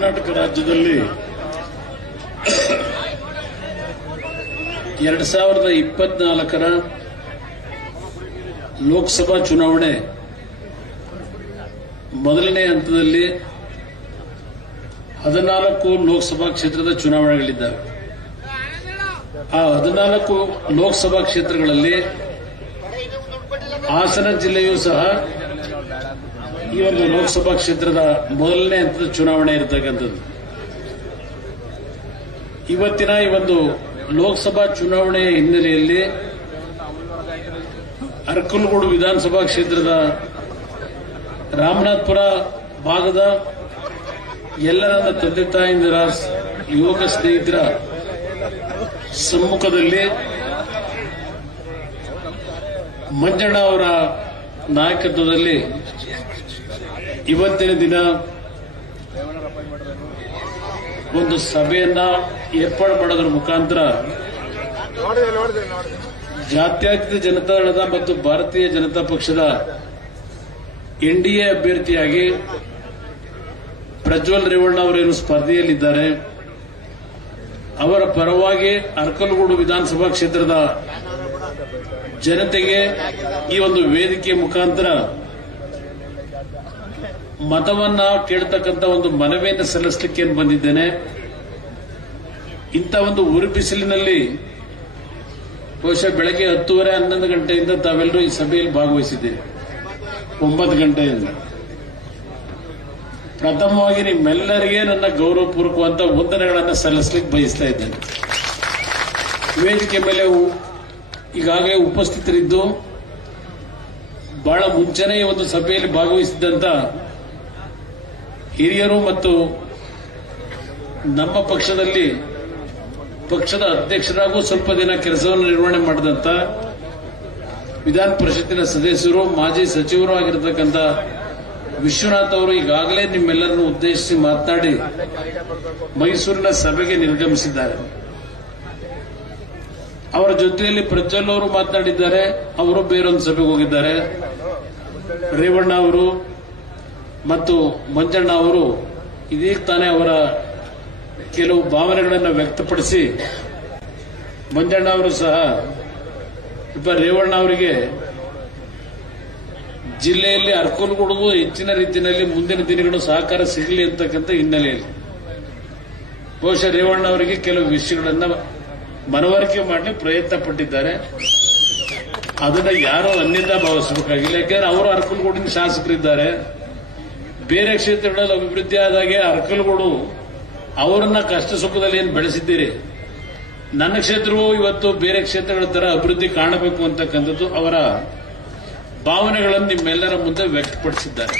ಕರ್ನಾಟಕ ರಾಜ್ಯದಲ್ಲಿ 2024ರ ಲೋಕಸಭಾ ಚುನಾವಣೆ ಮೊದಲನೇ ಹಂತದಲ್ಲಿ 14 ಲೋಕಸಭಾ ಕ್ಷೇತ್ರದ ಚುನಾವಣೆಗಳಿದ್ದಾವೆ. ಆ 14 ಲೋಕಸಭಾ ಕ್ಷೇತ್ರಗಳಲ್ಲಿ ಹಾಸನ ಜಿಲ್ಲೆಯೂ ಸಹ ಈ ಒಂದು ಲೋಕಸಭಾ ಕ್ಷೇತ್ರದ ಮೊದಲನೇ ಹಂತದ ಚುನಾವಣೆ ಇರತಕ್ಕಂಥದ್ದು. ಇವತ್ತಿನ ಈ ಒಂದು ಲೋಕಸಭಾ ಚುನಾವಣೆಯ ಹಿನ್ನೆಲೆಯಲ್ಲಿ ಅರಕಲಗೂಡು ವಿಧಾನಸಭಾ ಕ್ಷೇತ್ರದ ರಾಮನಾಥಪುರ ಭಾಗದ ಎಲ್ಲ ನನ್ನ ತಂದೆ ತಾಯಿಂದರ ಯುವಕ ಸ್ನೇಹಿತರ ಸಮ್ಮುಖದಲ್ಲಿ ಮಂಜಣ್ಣ ಅವರ ನಾಯಕತ್ವದಲ್ಲಿ ಇವತ್ತಿನ ದಿನ ಒಂದು ಸಭೆಯನ್ನ ಏರ್ಪಾಡು ಮಾಡೋದ್ರ ಮುಖಾಂತರ ಜಾತ್ಯತೀತ ಜನತಾದಳದ ಮತ್ತು ಭಾರತೀಯ ಜನತಾ ಪಕ್ಷದ ಎನ್ಡಿಎ ಅಭ್ಯರ್ಥಿಯಾಗಿ ಪ್ರಜ್ವಲ್ ರೇವಣ್ಣ ಅವರೇನು ಸ್ಪರ್ಧೆಯಲ್ಲಿದ್ದಾರೆ, ಅವರ ಪರವಾಗಿ ಅರಕಲಗೂಡು ವಿಧಾನಸಭಾ ಕ್ಷೇತ್ರದ ಜನತೆಗೆ ಈ ಒಂದು ವೇದಿಕೆ ಮುಖಾಂತರ ಮತವನ್ನ ಕೇಳತಕ್ಕಂಥ ಒಂದು ಮನವಿಯನ್ನು ಸಲ್ಲಿಸಲಿಕ್ಕೆ ಬಂದಿದ್ದೇನೆ. ಇಂಥ ಒಂದು ಉರಿ ಬಿಸಿಲಿನಲ್ಲಿ ಬಹುಶಃ ಬೆಳಗ್ಗೆ 10:30 11 ಗಂಟೆಯಿಂದ ತಾವೆಲ್ಲರೂ ಈ ಸಭೆಯಲ್ಲಿ ಭಾಗವಹಿಸಿದ್ದೀರಿ. 9 ಗಂಟೆಯಿಂದ ಪ್ರಥಮವಾಗಿ ನಿಮ್ಮೆಲ್ಲರಿಗೆ ನನ್ನ ಗೌರವಪೂರ್ವಕವಾದ ವಂದನೆಗಳನ್ನು ಸಲ್ಲಿಸಲಿಕ್ಕೆ ಬಯಸ್ತಾ ಇದ್ದೇನೆ. ವೇದಿಕೆ ಮೇಲೆ ಈಗಾಗಲೇ ಉಪಸ್ಥಿತರಿದ್ದು ಬಹಳ ಮುಂಚೆನೇ ಈ ಒಂದು ಸಭೆಯಲ್ಲಿ ಭಾಗವಹಿಸಿದ್ದಂತ ಹಿರಿಯರು ಮತ್ತು ನಮ್ಮ ಪಕ್ಷದಲ್ಲಿ ಪಕ್ಷದ ಅಧ್ಯಕ್ಷರಾಗೂ ಸ್ವಲ್ಪ ದಿನ ಕೆಲಸವನ್ನು ನಿರ್ವಹಣೆ ಮಾಡಿದಂತ ವಿಧಾನ ಪರಿಷತ್ತಿನ ಸದಸ್ಯರು, ಮಾಜಿ ಸಚಿವರು ಆಗಿರತಕ್ಕಂಥ ವಿಶ್ವನಾಥ್ ಅವರು ಈಗಾಗಲೇ ನಿಮ್ಮೆಲ್ಲರನ್ನು ಉದ್ದೇಶಿಸಿ ಮಾತನಾಡಿ ಮೈಸೂರಿನ ಸಭೆಗೆ ನಿರ್ಗಮಿಸಿದ್ದಾರೆ. ಅವರ ಜೊತೆಯಲ್ಲಿ ಪ್ರಜ್ವಲ್ ಅವರು ಮಾತನಾಡಿದ್ದಾರೆ, ಅವರು ಬೇರೊಂದು ಸಭೆಗೆ ಹೋಗಿದ್ದಾರೆ. ರೇವಣ್ಣ ಅವರು ಮತ್ತು ಮಂಜಣ್ಣ ಅವರು ಇದೀಗ ತಾನೇ ಅವರ ಕೆಲವು ಭಾವನೆಗಳನ್ನು ವ್ಯಕ್ತಪಡಿಸಿ, ಮಂಜಣ್ಣ ಅವರು ಸಹ ರೇವಣ್ಣ ಅವರಿಗೆ ಜಿಲ್ಲೆಯಲ್ಲಿ ಅರಕಲಗೂಡಿಗೂ ಹೆಚ್ಚಿನ ರೀತಿಯಲ್ಲಿ ಮುಂದಿನ ದಿನಗಳು ಸಹಕಾರ ಸಿಗಲಿ ಅಂತಕ್ಕಂಥ ಹಿನ್ನೆಲೆಯಲ್ಲಿ ಬಹುಶಃ ರೇವಣ್ಣ ಅವರಿಗೆ ಕೆಲವು ವಿಷಯಗಳನ್ನ ಮನವರಿಕೆ ಮಾಡಲಿ ಪ್ರಯತ್ನ ಪಟ್ಟಿದ್ದಾರೆ. ಅದನ್ನ ಯಾರೋ ಅನ್ಯತಾ ಭಾವಿಸಬೇಕಾಗಿಲ್ಲ. ಯಾಕೆಂದ್ರೆ ಅವರು ಅರಕಲಗೂಡಿನ ಶಾಸಕರಿದ್ದಾರೆ. ಬೇರೆ ಕ್ಷೇತ್ರಗಳಲ್ಲಿ ಅಭಿವೃದ್ಧಿ ಆದಾಗೆ ಅರಕಲಗೂಡು ಅವರನ್ನ ಕಷ್ಟ ಸುಖದಲ್ಲಿ ಏನು ಬೆಳೆಸಿದ್ದೀರಿ, ನನ್ನ ಕ್ಷೇತ್ರವೂ ಇವತ್ತು ಬೇರೆ ಕ್ಷೇತ್ರಗಳ ತರ ಅಭಿವೃದ್ಧಿ ಕಾಣಬೇಕು ಅಂತಕ್ಕಂಥದ್ದು ಅವರ ಭಾವನೆಗಳನ್ನು ನಿಮ್ಮೆಲ್ಲರ ಮುಂದೆ ವ್ಯಕ್ತಪಡಿಸಿದ್ದಾರೆ.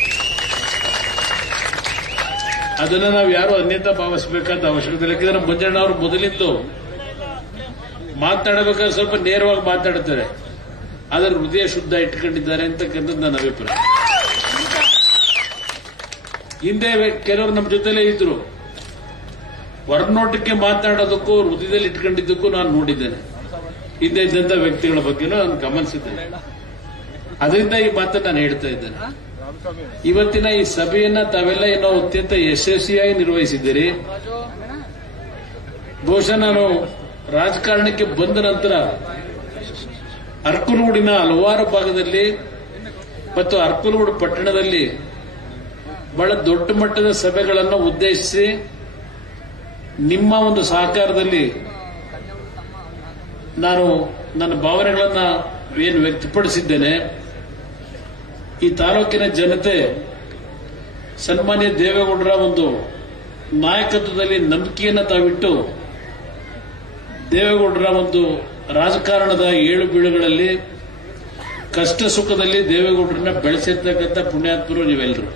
ಅದನ್ನ ನಾವು ಯಾರು ಅನ್ಯತಾ ಭಾವಿಸಬೇಕಾದ ಅವಶ್ಯಕತೆ ಇಲ್ಲ. ಯಾಕಂದ್ರೆ ಮಂಜಣ್ಣ ಅವರು ಮೊದಲಿದ್ದು ಮಾತನಾಡಬೇಕಾದ್ರೆ ಸ್ವಲ್ಪ ನೇರವಾಗಿ ಮಾತಾಡುತ್ತಾರೆ, ಅದರ ಹೃದಯ ಶುದ್ಧ ಇಟ್ಕೊಂಡಿದ್ದಾರೆ ಅಂತಕ್ಕಂಥದ್ದು ನನ್ನ ಅಭಿಪ್ರಾಯ. ಹಿಂದೆ ಕೆಲವರು ನಮ್ಮ ಜೊತೆಲೇ ಇದ್ರು, ಹೊರನೋಟಕ್ಕೆ ಮಾತನಾಡೋದಕ್ಕೂ ಹೃದಯದಲ್ಲಿ ಇಟ್ಕೊಂಡಿದ್ದಕ್ಕೂ ನಾನು ನೋಡಿದ್ದೇನೆ. ಹಿಂದೆ ಇದ್ದಂತ ವ್ಯಕ್ತಿಗಳ ಬಗ್ಗೆನೂ ನಾನು ಗಮನಿಸಿದ್ದೇನೆ. ಅದರಿಂದ ಈ ಮಾತನ್ನು ನಾನು ಹೇಳ್ತಾ ಇದ್ದೇನೆ. ಇವತ್ತಿನ ಈ ಸಭೆಯನ್ನ ತಾವೆಲ್ಲ ಏನೋ ಅತ್ಯಂತ ಯಶಸ್ವಿಯಾಗಿ ನಿರ್ವಹಿಸಿದ್ದೀರಿ. ಬಹುಶಃ ನಾನು ರಾಜಕಾರಣಕ್ಕೆ ಬಂದ ನಂತರ ಅರಕಲಗೂಡಿನ ಹಲವಾರು ಭಾಗದಲ್ಲಿ ಮತ್ತು ಅರಕಲಗೂಡು ಪಟ್ಟಣದಲ್ಲಿ ಬಹಳ ದೊಡ್ಡ ಮಟ್ಟದ ಸಭೆಗಳನ್ನು ಉದ್ದೇಶಿಸಿ ನಿಮ್ಮ ಒಂದು ಸಹಕಾರದಲ್ಲಿ ನಾನು ನನ್ನ ಭಾವನೆಗಳನ್ನ ಏನು ವ್ಯಕ್ತಪಡಿಸಿದ್ದೇನೆ. ಈ ತಾಲೂಕಿನ ಜನತೆ ಸನ್ಮಾನ್ಯ ದೇವೇಗೌಡರ ಒಂದು ನಾಯಕತ್ವದಲ್ಲಿ ನಂಬಿಕೆಯನ್ನು ತಾವಿಟ್ಟು ದೇವೇಗೌಡರ ಒಂದು ರಾಜಕಾರಣದ ಏಳು ಬೀಳುಗಳಲ್ಲಿ ಕಷ್ಟ ಸುಖದಲ್ಲಿ ದೇವೇಗೌಡರನ್ನ ಬೆಳೆಸಿರ್ತಕ್ಕಂಥ ಪುಣ್ಯಾತ್ಮರು ನೀವೆಲ್ಲರೂ.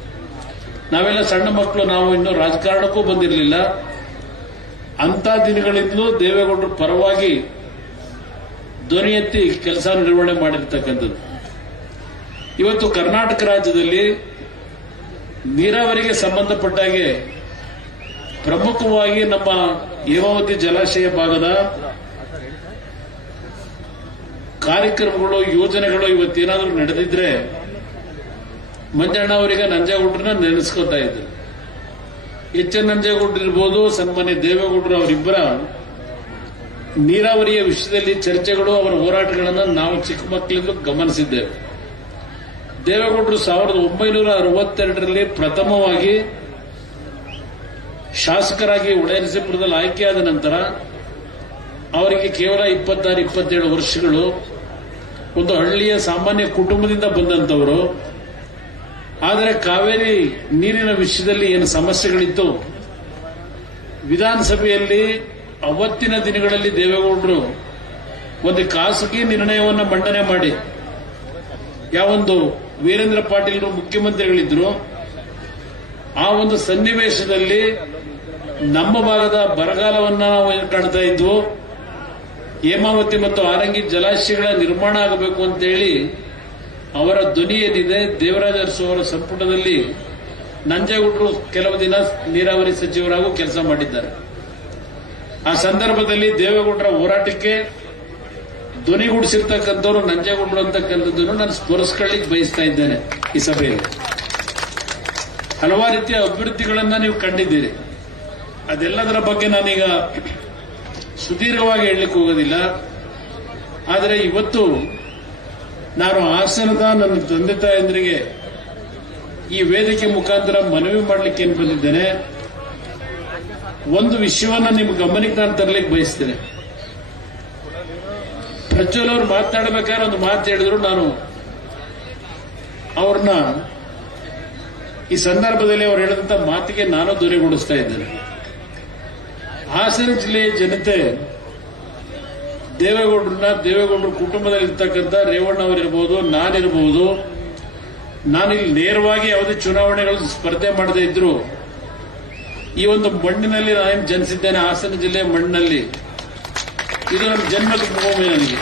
ನಾವೆಲ್ಲ ಸಣ್ಣ ಮಕ್ಕಳು, ನಾವು ಇನ್ನೂ ರಾಜಕಾರಣಕ್ಕೂ ಬಂದಿರಲಿಲ್ಲ. ಅಂತ ದಿನಗಳಿಂದಲೂ ದೇವೇಗೌಡರ ಪರವಾಗಿ ಧ್ವನಿ ಎತ್ತಿ ಕೆಲಸ ನಿರ್ವಹಣೆ ಮಾಡಿರ್ತಕ್ಕಂಥದ್ದು. ಇವತ್ತು ಕರ್ನಾಟಕ ರಾಜ್ಯದಲ್ಲಿ ನೀರಾವರಿಗೆ ಸಂಬಂಧಪಟ್ಟಾಗೆ ಪ್ರಮುಖವಾಗಿ ನಮ್ಮ ಹೇಮಾವತಿ ಜಲಾಶಯ ಭಾಗದ ಕಾರ್ಯಕ್ರಮಗಳು, ಯೋಜನೆಗಳು ಇವತ್ತೇನಾದರೂ ನಡೆದಿದ್ರೆ ಮಂಜಣ್ಣ ಅವರಿಗೆ ನಂಜೇಗೌಡರನ್ನ ನೆನೆಸ್ಕೊತಾ ಇದ್ರು. ಎಚ್ ಎನ್ ನಂಜೇಗೌಡರು ಇರ್ಬೋದು, ಸನ್ಮಾನ್ಯ ದೇವೇಗೌಡರು ಅವರಿಬ್ಬರ ನೀರಾವರಿಯ ವಿಷಯದಲ್ಲಿ ಚರ್ಚೆಗಳು, ಅವರ ಹೋರಾಟಗಳನ್ನು ನಾವು ಚಿಕ್ಕ ಮಕ್ಕಳಿಂದ ಗಮನಿಸಿದ್ದೇವೆ. ದೇವೇಗೌಡರು 1962ರಲ್ಲಿ ಪ್ರಥಮವಾಗಿ ಶಾಸಕರಾಗಿ ಒಳನರಸೀಪುರದಲ್ಲಿ ಆಯ್ಕೆಯಾದ ನಂತರ ಅವರಿಗೆ ಕೇವಲ 26-27 ವರ್ಷಗಳು. ಒಂದು ಹಳ್ಳಿಯ ಸಾಮಾನ್ಯ ಕುಟುಂಬದಿಂದ ಬಂದಂತವರು. ಆದರೆ ಕಾವೇರಿ ನೀರಿನ ವಿಷಯದಲ್ಲಿ ಏನು ಸಮಸ್ಯೆಗಳಿತ್ತು, ವಿಧಾನಸಭೆಯಲ್ಲಿ ಅವತ್ತಿನ ದಿನಗಳಲ್ಲಿ ದೇವೇಗೌಡರು ಒಂದು ಖಾಸಗಿ ನಿರ್ಣಯವನ್ನು ಮಂಡನೆ ಮಾಡಿ, ಯಾವೊಂದು ವೀರೇಂದ್ರ ಪಾಟೀಲ್ ಮುಖ್ಯಮಂತ್ರಿಗಳಿದ್ರು, ಆ ಒಂದು ಸನ್ನಿವೇಶದಲ್ಲಿ ನಮ್ಮ ಭಾಗದ ಬರಗಾಲವನ್ನ ನಾವು ಕಾಣ್ತಾ ಇದ್ವು. ಹೇಮಾವತಿ ಮತ್ತು ಆರಂಗಿ ಜಲಾಶಯಗಳ ನಿರ್ಮಾಣ ಆಗಬೇಕು ಅಂತೇಳಿ ಅವರ ಧ್ವನಿ ಏನಿದೆ, ದೇವರಾಜ ಅರಸು ಅವರ ಸಂಪುಟದಲ್ಲಿ ನಂಜೇಗೌಡರು ಕೆಲವು ದಿನ ನೀರಾವರಿ ಸಚಿವರಾಗೂ ಕೆಲಸ ಮಾಡಿದ್ದಾರೆ. ಆ ಸಂದರ್ಭದಲ್ಲಿ ದೇವೇಗೌಡರ ಹೋರಾಟಕ್ಕೆ ಧ್ವನಿಗೂಡಿಸಿರ್ತಕ್ಕಂಥವ್ರು ನಂಜೇಗೌಡರು ಅಂತಕ್ಕಂಥದ್ದನ್ನು ನಾನು ಸ್ಮರಿಸಿಕೊಳ್ಳಿಕ್ಕೆ ಬಯಸ್ತಾ ಇದ್ದೇನೆ. ಈ ಸಭೆಯಲ್ಲಿ ಹಲವಾರು ರೀತಿಯ ಅಭಿವೃದ್ಧಿಗಳನ್ನ ನೀವು ಕಂಡಿದ್ದೀರಿ. ಅದೆಲ್ಲದರ ಬಗ್ಗೆ ನಾನೀಗ ಸುದೀರ್ಘವಾಗಿ ಹೇಳಲಿಕ್ಕೆ ಹೋಗೋದಿಲ್ಲ. ಆದರೆ ಇವತ್ತು ನಾನು ಹಾಸನದ ನನ್ನ ತಂದೆ ತಾಯಂದರಿಗೆ ಈ ವೇದಿಕೆ ಮುಖಾಂತರ ಮನವಿ ಮಾಡಲಿಕ್ಕೆ ಏನು ಬಂದಿದ್ದೇನೆ, ಒಂದು ವಿಷಯವನ್ನ ನಿಮ್ಮ ಗಮನಕ್ಕೆ ನಾನು ತರಲಿಕ್ಕೆ ಬಯಸ್ತೇನೆ. ಪ್ರಜ್ವಲ್ ಅವರು ಮಾತನಾಡಬೇಕಾದ್ರೆ ಒಂದು ಮಾತು ಹೇಳಿದ್ರು, ನಾನು ಅವ್ರನ್ನ ಈ ಸಂದರ್ಭದಲ್ಲಿ ಅವರು ಹೇಳಿದಂತ ಮಾತಿಗೆ ನಾನು ಧ್ವನಿಗೂಡಿಸ್ತಾ ಇದ್ದೇನೆ. ಹಾಸನ ಜಿಲ್ಲೆಯ ಜನತೆ ದೇವೇಗೌಡರ ಕುಟುಂಬದಲ್ಲಿ ಇರ್ತಕ್ಕಂಥ ರೇವಣ್ಣ ಅವರಿರ್ಬೋದು, ನಾನಿರ್ಬೋದು, ನಾನಿಲ್ಲಿ ನೇರವಾಗಿ ಯಾವುದೇ ಚುನಾವಣೆಗಳು ಸ್ಪರ್ಧೆ ಮಾಡದೇ ಇದ್ರು ಈ ಒಂದು ಮಣ್ಣಿನಲ್ಲಿ ನಾನೇನು ಜನಿಸಿದ್ದೇನೆ, ಹಾಸನ ಜಿಲ್ಲೆಯ ಮಣ್ಣಿನಲ್ಲಿ. ಇದು ನನ್ನ ಜನ್ಮದ ಭೂಮಿ. ನನಗೆ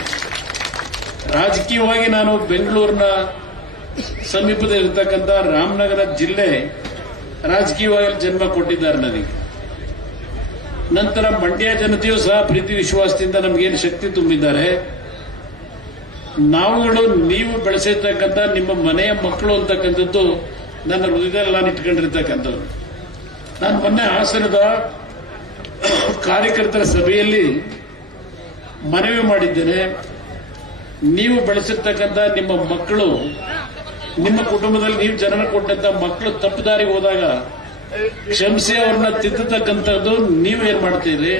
ರಾಜಕೀಯವಾಗಿ ನಾನು ಬೆಂಗಳೂರಿನ ಸಮೀಪದಲ್ಲಿ ಇರತಕ್ಕಂಥ ರಾಮನಗರ ಜಿಲ್ಲೆ ರಾಜಕೀಯವಾಗಿ ಜನ್ಮ ಕೊಟ್ಟಿದ್ದಾರೆ ನನಗೆ. ನಂತರ ಮಂಡ್ಯ ಜನತೆಯೂ ಸಹ ಪ್ರೀತಿ ವಿಶ್ವಾಸದಿಂದ ನಮಗೇನು ಶಕ್ತಿ ತುಂಬಿದ್ದಾರೆ. ನೀವು ಬೆಳೆಸಿರ್ತಕ್ಕಂಥ ನಿಮ್ಮ ಮನೆಯ ಮಕ್ಕಳು ಅಂತಕ್ಕಂಥದ್ದು ನನ್ನ ಹೃದಯದಲ್ಲಿ ನಾನು ಇಟ್ಕೊಂಡಿರ್ತಕ್ಕಂಥದ್ದು. ನಾನು ಮೊನ್ನೆ ಹಾಸನದ ಕಾರ್ಯಕರ್ತರ ಸಭೆಯಲ್ಲಿ ಮನವಿ ಮಾಡಿದ್ದೇನೆ, ನೀವು ಬೆಳೆಸಿರ್ತಕ್ಕಂಥ ನಿಮ್ಮ ಮಕ್ಕಳು, ನಿಮ್ಮ ಕುಟುಂಬದಲ್ಲಿ ನೀವು ಜನನ ಕೊಟ್ಟಂತ ಮಕ್ಕಳು ತಪ್ಪು ದಾರಿಗೆ ಹೋದಾಗ ಕ್ಷಮಿಸಿ ಅವ್ರನ್ನ ತಿದ್ದತಕ್ಕಂಥದ್ದು ನೀವೇನ್ ಮಾಡ್ತೀರಿ.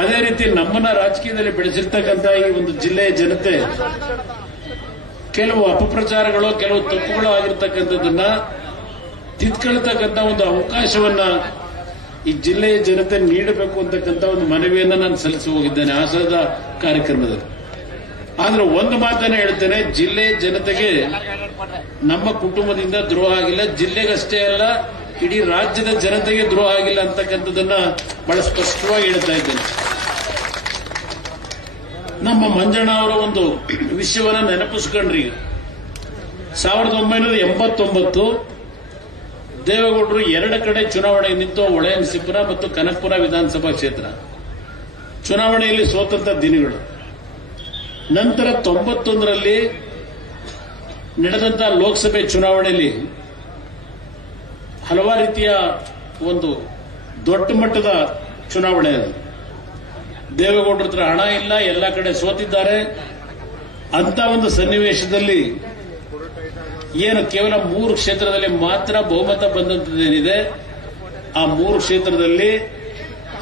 ಅದೇ ರೀತಿ ನಮ್ಮನ್ನ ರಾಜಕೀಯದಲ್ಲಿ ಬೆಳೆಸಿರ್ತಕ್ಕಂಥ ಈ ಒಂದು ಜಿಲ್ಲೆಯ ಜನತೆ ಕೆಲವು ಅಪಪ್ರಚಾರಗಳು, ಕೆಲವು ತಪ್ಪುಗಳು ಆಗಿರ್ತಕ್ಕಂಥದ್ದನ್ನ ತಿದ್ಕೊಳ್ತಕ್ಕಂಥ ಒಂದು ಅವಕಾಶವನ್ನ ಈ ಜಿಲ್ಲೆಯ ಜನತೆ ನೀಡಬೇಕು ಅಂತಕ್ಕಂಥ ಒಂದು ಮನವಿಯನ್ನ ನಾನು ಸಲ್ಲಿಸಿ ಹೋಗಿದ್ದೇನೆ ಹಾಸನದ ಕಾರ್ಯಕ್ರಮದಲ್ಲಿ. ಆದ್ರೆ ಒಂದು ಮಾತನ್ನ ಹೇಳ್ತೇನೆ, ಜಿಲ್ಲೆಯ ಜನತೆಗೆ ನಮ್ಮ ಕುಟುಂಬದಿಂದ ದ್ರೋಹ ಆಗಿಲ್ಲ, ಜಿಲ್ಲೆಗಷ್ಟೇ ಅಲ್ಲ ಇಡೀ ರಾಜ್ಯದ ಜನತೆಗೆ ದ್ರೋಹ ಆಗಿಲ್ಲ ಅಂತಕ್ಕಂಥದ್ದನ್ನ ಬಹಳ ಸ್ಪಷ್ಟವಾಗಿ ಹೇಳ್ತಾ ಇದ್ದೇನೆ. ನಮ್ಮ ಮಂಜಣ್ಣ ಅವರ ಒಂದು ವಿಷಯವನ್ನ ನೆನಪಿಸ್ಕೊಂಡ್ರಿ. 1989 ದೇವೇಗೌಡರು 2 ಕಡೆ ಚುನಾವಣೆ ನಿಂತು, ಹೊಳೆನರಸೀಪುರ ಮತ್ತು ಕನಕಪುರ ವಿಧಾನಸಭಾ ಕ್ಷೇತ್ರ ಚುನಾವಣೆಯಲ್ಲಿ ಸೋತಂತ ದಿನಗಳು. ನಂತರ 91ರಲ್ಲಿ ನಡೆದಂತಹ ಲೋಕಸಭೆ ಚುನಾವಣೆಯಲ್ಲಿ ಹಲವಾರು ರೀತಿಯ ಒಂದು ದೊಡ್ಡ ಮಟ್ಟದ ಚುನಾವಣೆ ಅದು. ದೇವೇಗೌಡರ ಹತ್ರ ಹಣ ಇಲ್ಲ, ಎಲ್ಲ ಕಡೆ ಸೋತಿದ್ದಾರೆ. ಅಂತ ಒಂದು ಸನ್ನಿವೇಶದಲ್ಲಿ ಏನು ಕೇವಲ 3 ಕ್ಷೇತ್ರದಲ್ಲಿ ಮಾತ್ರ ಬಹುಮತ ಬಂದಂತದ್ದೇನಿದೆ, ಆ 3 ಕ್ಷೇತ್ರದಲ್ಲಿ